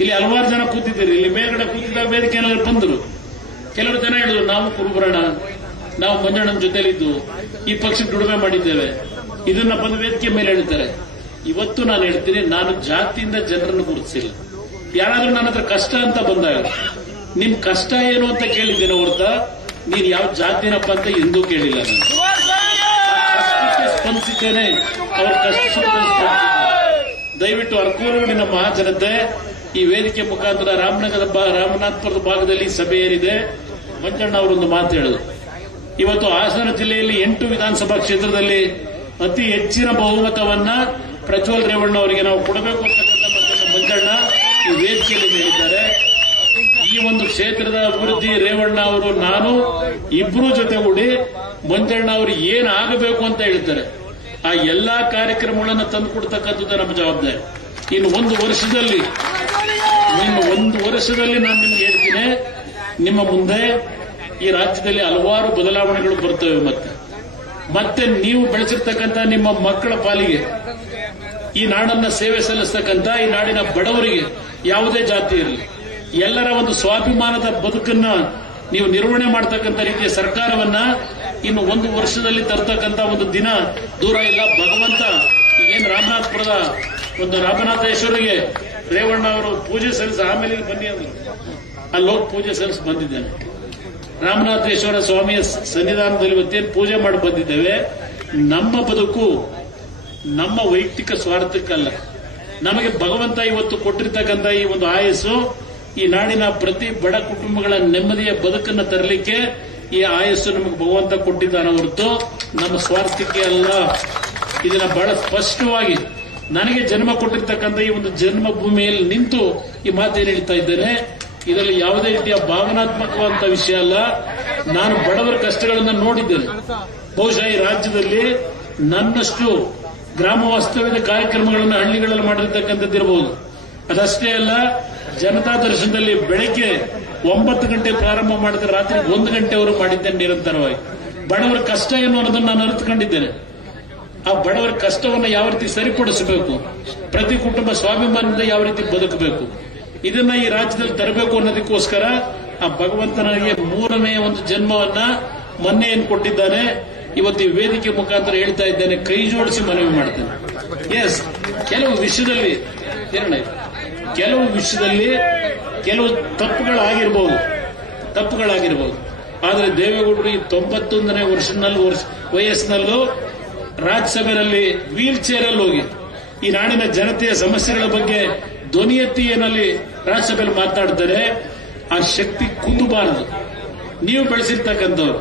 ಇಲ್ಲಿ ಹಲವಾರು ಜನ ಕೂತಿದ್ದೀರಿ. ಇಲ್ಲಿ ಮೇಲ್ಗಡೆ ಕೂತಿದ್ದಾಗ ವೇದಿಕೆ ಬಂದರು. ಕೆಲವರು ಜನ ಹೇಳಿದ್ರು, ನಾವು ಕುರುಬರಣ, ನಾವು ಮಂಜಣ್ಣನ ಜೊತೆಲಿದ್ದು ಈ ಪಕ್ಷಕ್ಕೆ ದುಡಿಮೆ ಮಾಡಿದ್ದೇವೆ. ಇದನ್ನ ಬಂದು ವೇದಿಕೆ ಮೇಲೆ ಹೇಳ್ತಾರೆ. ಇವತ್ತು ನಾನು ಹೇಳ್ತೀನಿ, ನಾನು ಜಾತಿಯಿಂದ ಜನರನ್ನು ಗುರುತಿಸಿಲ್ಲ. ಯಾರಾದ್ರೂ ನನ್ನ ಹತ್ರ ಕಷ್ಟ ಅಂತ ಬಂದಾಗ ನಿಮ್ ಕಷ್ಟ ಏನು ಅಂತ ಕೇಳಿದ್ದೇನೆ ಹೊರತ ನೀನ್ ಯಾವ ಜಾತಿನಪ್ಪ ಅಂತ ಎಂದೂ ಕೇಳಿಲ್ಲ ನಾನು. ಕಷ್ಟಕ್ಕೆ ಸ್ಪಂದಿಸಿದ್ದೇನೆ, ಅವ್ರ ಕಷ್ಟ ದಯವಿಟ್ಟು ಅರ್ಕೂರಿನ ಮಹಾಜನತೆ ಈ ವೇದಿಕೆ ಮುಖಾಂತರ ರಾಮನಾಥಪುರದ ಭಾಗದಲ್ಲಿ ಸಭೆ ಏರಿದೆ. ಮಂಜಣ್ಣ ಅವರೊಂದು ಮಾತು ಹೇಳಿದ್ರು. ಇವತ್ತು ಹಾಸನ ಜಿಲ್ಲೆಯಲ್ಲಿ 8 ವಿಧಾನಸಭಾ ಕ್ಷೇತ್ರದಲ್ಲಿ ಅತಿ ಹೆಚ್ಚಿನ ಬಹುಮತವನ್ನ ಪ್ರಜ್ವಲ್ ರೇವಣ್ಣ ಅವರಿಗೆ ನಾವು ಕೊಡಬೇಕು ಅಂತಕ್ಕಂಥ ಮಾತನ್ನು ಮಂಜಣ್ಣ ಈ ವೇದಿಕೆಯಲ್ಲಿ ಹೇಳಿದ್ದಾರೆ. ಈ ಒಂದು ಕ್ಷೇತ್ರದ ಅಭಿವೃದ್ಧಿ ರೇವಣ್ಣ ಅವರು ನಾನು ಇಬ್ಬರೂ ಜೊತೆಗೂಡಿ ಮಂಜಣ್ಣ ಅವರು ಏನ್ ಆಗಬೇಕು ಅಂತ ಹೇಳ್ತಾರೆ ಆ ಎಲ್ಲಾ ಕಾರ್ಯಕ್ರಮಗಳನ್ನು ತಂದು ಕೊಡ್ತಕ್ಕಂಥದ್ದು ನಮ್ಮ ಜವಾಬ್ದಾರಿ. ಇನ್ನು ಒಂದು ವರ್ಷದಲ್ಲಿ ನಾನು ನಿಮ್ಗೆ ಹೇಳ್ತೀನಿ, ನಿಮ್ಮ ಮುಂದೆ ಈ ರಾಜ್ಯದಲ್ಲಿ ಹಲವಾರು ಬದಲಾವಣೆಗಳು ಬರ್ತವೆ. ಮತ್ತೆ ನೀವು ಬೆಳೆಸಿರ್ತಕ್ಕಂಥ ನಿಮ್ಮ ಮಕ್ಕಳ ಪಾಲಿಗೆ ಈ ನಾಡನ್ನ ಸೇವೆ ಸಲ್ಲಿಸ್ತಕ್ಕಂಥ ಈ ನಾಡಿನ ಬಡವರಿಗೆ ಯಾವುದೇ ಜಾತಿ ಇರಲಿ ಎಲ್ಲರ ಒಂದು ಸ್ವಾಭಿಮಾನದ ಬದುಕನ್ನ ನೀವು ನಿರ್ವಹಣೆ ಮಾಡತಕ್ಕಂಥ ರೀತಿಯ ಸರ್ಕಾರವನ್ನ ಇನ್ನು ಒಂದು ವರ್ಷದಲ್ಲಿ ತರ್ತಕ್ಕಂಥ ಒಂದು ದಿನ ದೂರ ಇಲ್ಲ. ಭಗವಂತ ಈಗೇನು ರಾಮನಾಥಪುರದ ಒಂದು ರಾಮನಾಥೇಶ್ವರಿಗೆ ರೇವಣ್ಣ ಅವರು ಪೂಜೆ ಸಲ್ಲಿಸಿ ಆಮೇಲೆ ಬನ್ನಿ ಅಂದ್ರು, ಅಲ್ಲೋಗಿ ಪೂಜೆ ಸಲ್ಲಿಸಿ ಬಂದಿದ್ದೇನೆ. ರಾಮನಾಥೇಶ್ವರ ಸ್ವಾಮಿಯ ಸನ್ನಿಧಾನದಲ್ಲಿ ಇವತ್ತೇನು ಪೂಜೆ ಮಾಡಿ ಬಂದಿದ್ದೇವೆ. ನಮ್ಮ ಬದುಕು ನಮ್ಮ ವೈಯಕ್ತಿಕ ಸ್ವಾರ್ಥಕ್ಕಲ್ಲ, ನಮಗೆ ಭಗವಂತ ಇವತ್ತು ಕೊಟ್ಟಿರ್ತಕ್ಕಂಥ ಈ ಒಂದು ಆಯಸ್ಸು ಈ ನಾಡಿನ ಪ್ರತಿ ಬಡ ಕುಟುಂಬಗಳ ನೆಮ್ಮದಿಯ ಬದುಕನ್ನು ತರಲಿಕ್ಕೆ ಈ ಆಯಸ್ಸು ನಮಗೆ ಭಗವಂತ ಕೊಟ್ಟಿದ್ದಾನೆ ಹೊರತು ನಮ್ಮ ಸ್ವಾರ್ಥಕ್ಕೆ ಅಲ್ಲ. ಇದನ್ನ ಬಹಳ ಸ್ಪಷ್ಟವಾಗಿ ನನಗೆ ಜನ್ಮ ಕೊಟ್ಟಿರ್ತಕ್ಕಂಥ ಈ ಒಂದು ಜನ್ಮಭೂಮಿಯಲ್ಲಿ ನಿಂತು ಈ ಮಾತೇನು ಹೇಳ್ತಾ ಇದ್ದೇನೆ. ಇದರಲ್ಲಿ ಯಾವುದೇ ರೀತಿಯ ಭಾವನಾತ್ಮಕವಾದ ವಿಷಯ ಅಲ್ಲ. ನಾನು ಬಡವರ ಕಷ್ಟಗಳನ್ನು ನೋಡಿದ್ದೇನೆ. ಬಹುಶಃ ಈ ರಾಜ್ಯದಲ್ಲಿ ನನ್ನಷ್ಟು ಗ್ರಾಮ ವಾಸ್ತವ್ಯದ ಕಾರ್ಯಕ್ರಮಗಳನ್ನು ಹಳ್ಳಿಗಳಲ್ಲಿ ಮಾಡಿರ್ತಕ್ಕಂಥದ್ದಿರಬಹುದು. ಅದಷ್ಟೇ ಅಲ್ಲ, ಜನತಾ ದರ್ಶನದಲ್ಲಿ ಬೆಳಗ್ಗೆ 9 ಗಂಟೆ ಪ್ರಾರಂಭ ಮಾಡಿದ್ರೆ ರಾತ್ರಿ 1 ಗಂಟೆವರೆಗೂ ಮಾಡಿದ್ದೇನೆ ನಿರಂತರವಾಗಿ. ಬಡವರ ಕಷ್ಟ ಏನು ಅನ್ನೋದನ್ನು ನಾನು ಅರಿತುಕೊಂಡಿದ್ದೇನೆ. ಆ ಬಡವರ ಕಷ್ಟವನ್ನು ಯಾವ ರೀತಿ ಸರಿಪಡಿಸಬೇಕು, ಪ್ರತಿ ಕುಟುಂಬ ಸ್ವಾಭಿಮಾನದಿಂದ ಯಾವ ರೀತಿ ಬದುಕಬೇಕು, ಇದನ್ನ ಈ ರಾಜ್ಯದಲ್ಲಿ ತರಬೇಕು ಅನ್ನೋದಕ್ಕೋಸ್ಕರ ಆ ಭಗವಂತ ನನಗೆ 3ನೇ ಒಂದು ಜನ್ಮವನ್ನ ಮೊನ್ನೆ ಏನು ಕೊಟ್ಟಿದ್ದಾನೆ. ಇವತ್ತು ಈ ವೇದಿಕೆ ಮುಖಾಂತರ ಹೇಳ್ತಾ ಇದ್ದೇನೆ, ಕೈ ಜೋಡಿಸಿ ಮನವಿ ಮಾಡ್ತೇನೆ. ಎಸ್, ಕೆಲವು ವಿಷಯದಲ್ಲಿ ಕೆಲವು ತಪ್ಪುಗಳಾಗಿರ್ಬೋದು. ಆದರೆ ದೇವೇಗೌಡರು ಈ 91ನೇ ವಯಸ್ಸಿನಲ್ಲೂ ರಾಜ್ಯಸಭೆಯಲ್ಲಿ ವೀಲ್ ಚೇರ್ ಅಲ್ಲಿ ಹೋಗಿ ಈ ನಾಡಿನ ಜನತೆಯ ಸಮಸ್ಯೆಗಳ ಬಗ್ಗೆ ಧ್ವನಿ ಎತ್ತಿ ಏನಲ್ಲಿ ರಾಜ್ಯಸಭೆಯಲ್ಲಿ ಮಾತನಾಡ್ತಾರೆ. ಆ ಶಕ್ತಿ ಕುಂದಬಾರದು. ನೀವು ಬೆಳೆಸಿರ್ತಕ್ಕಂಥವ್ರು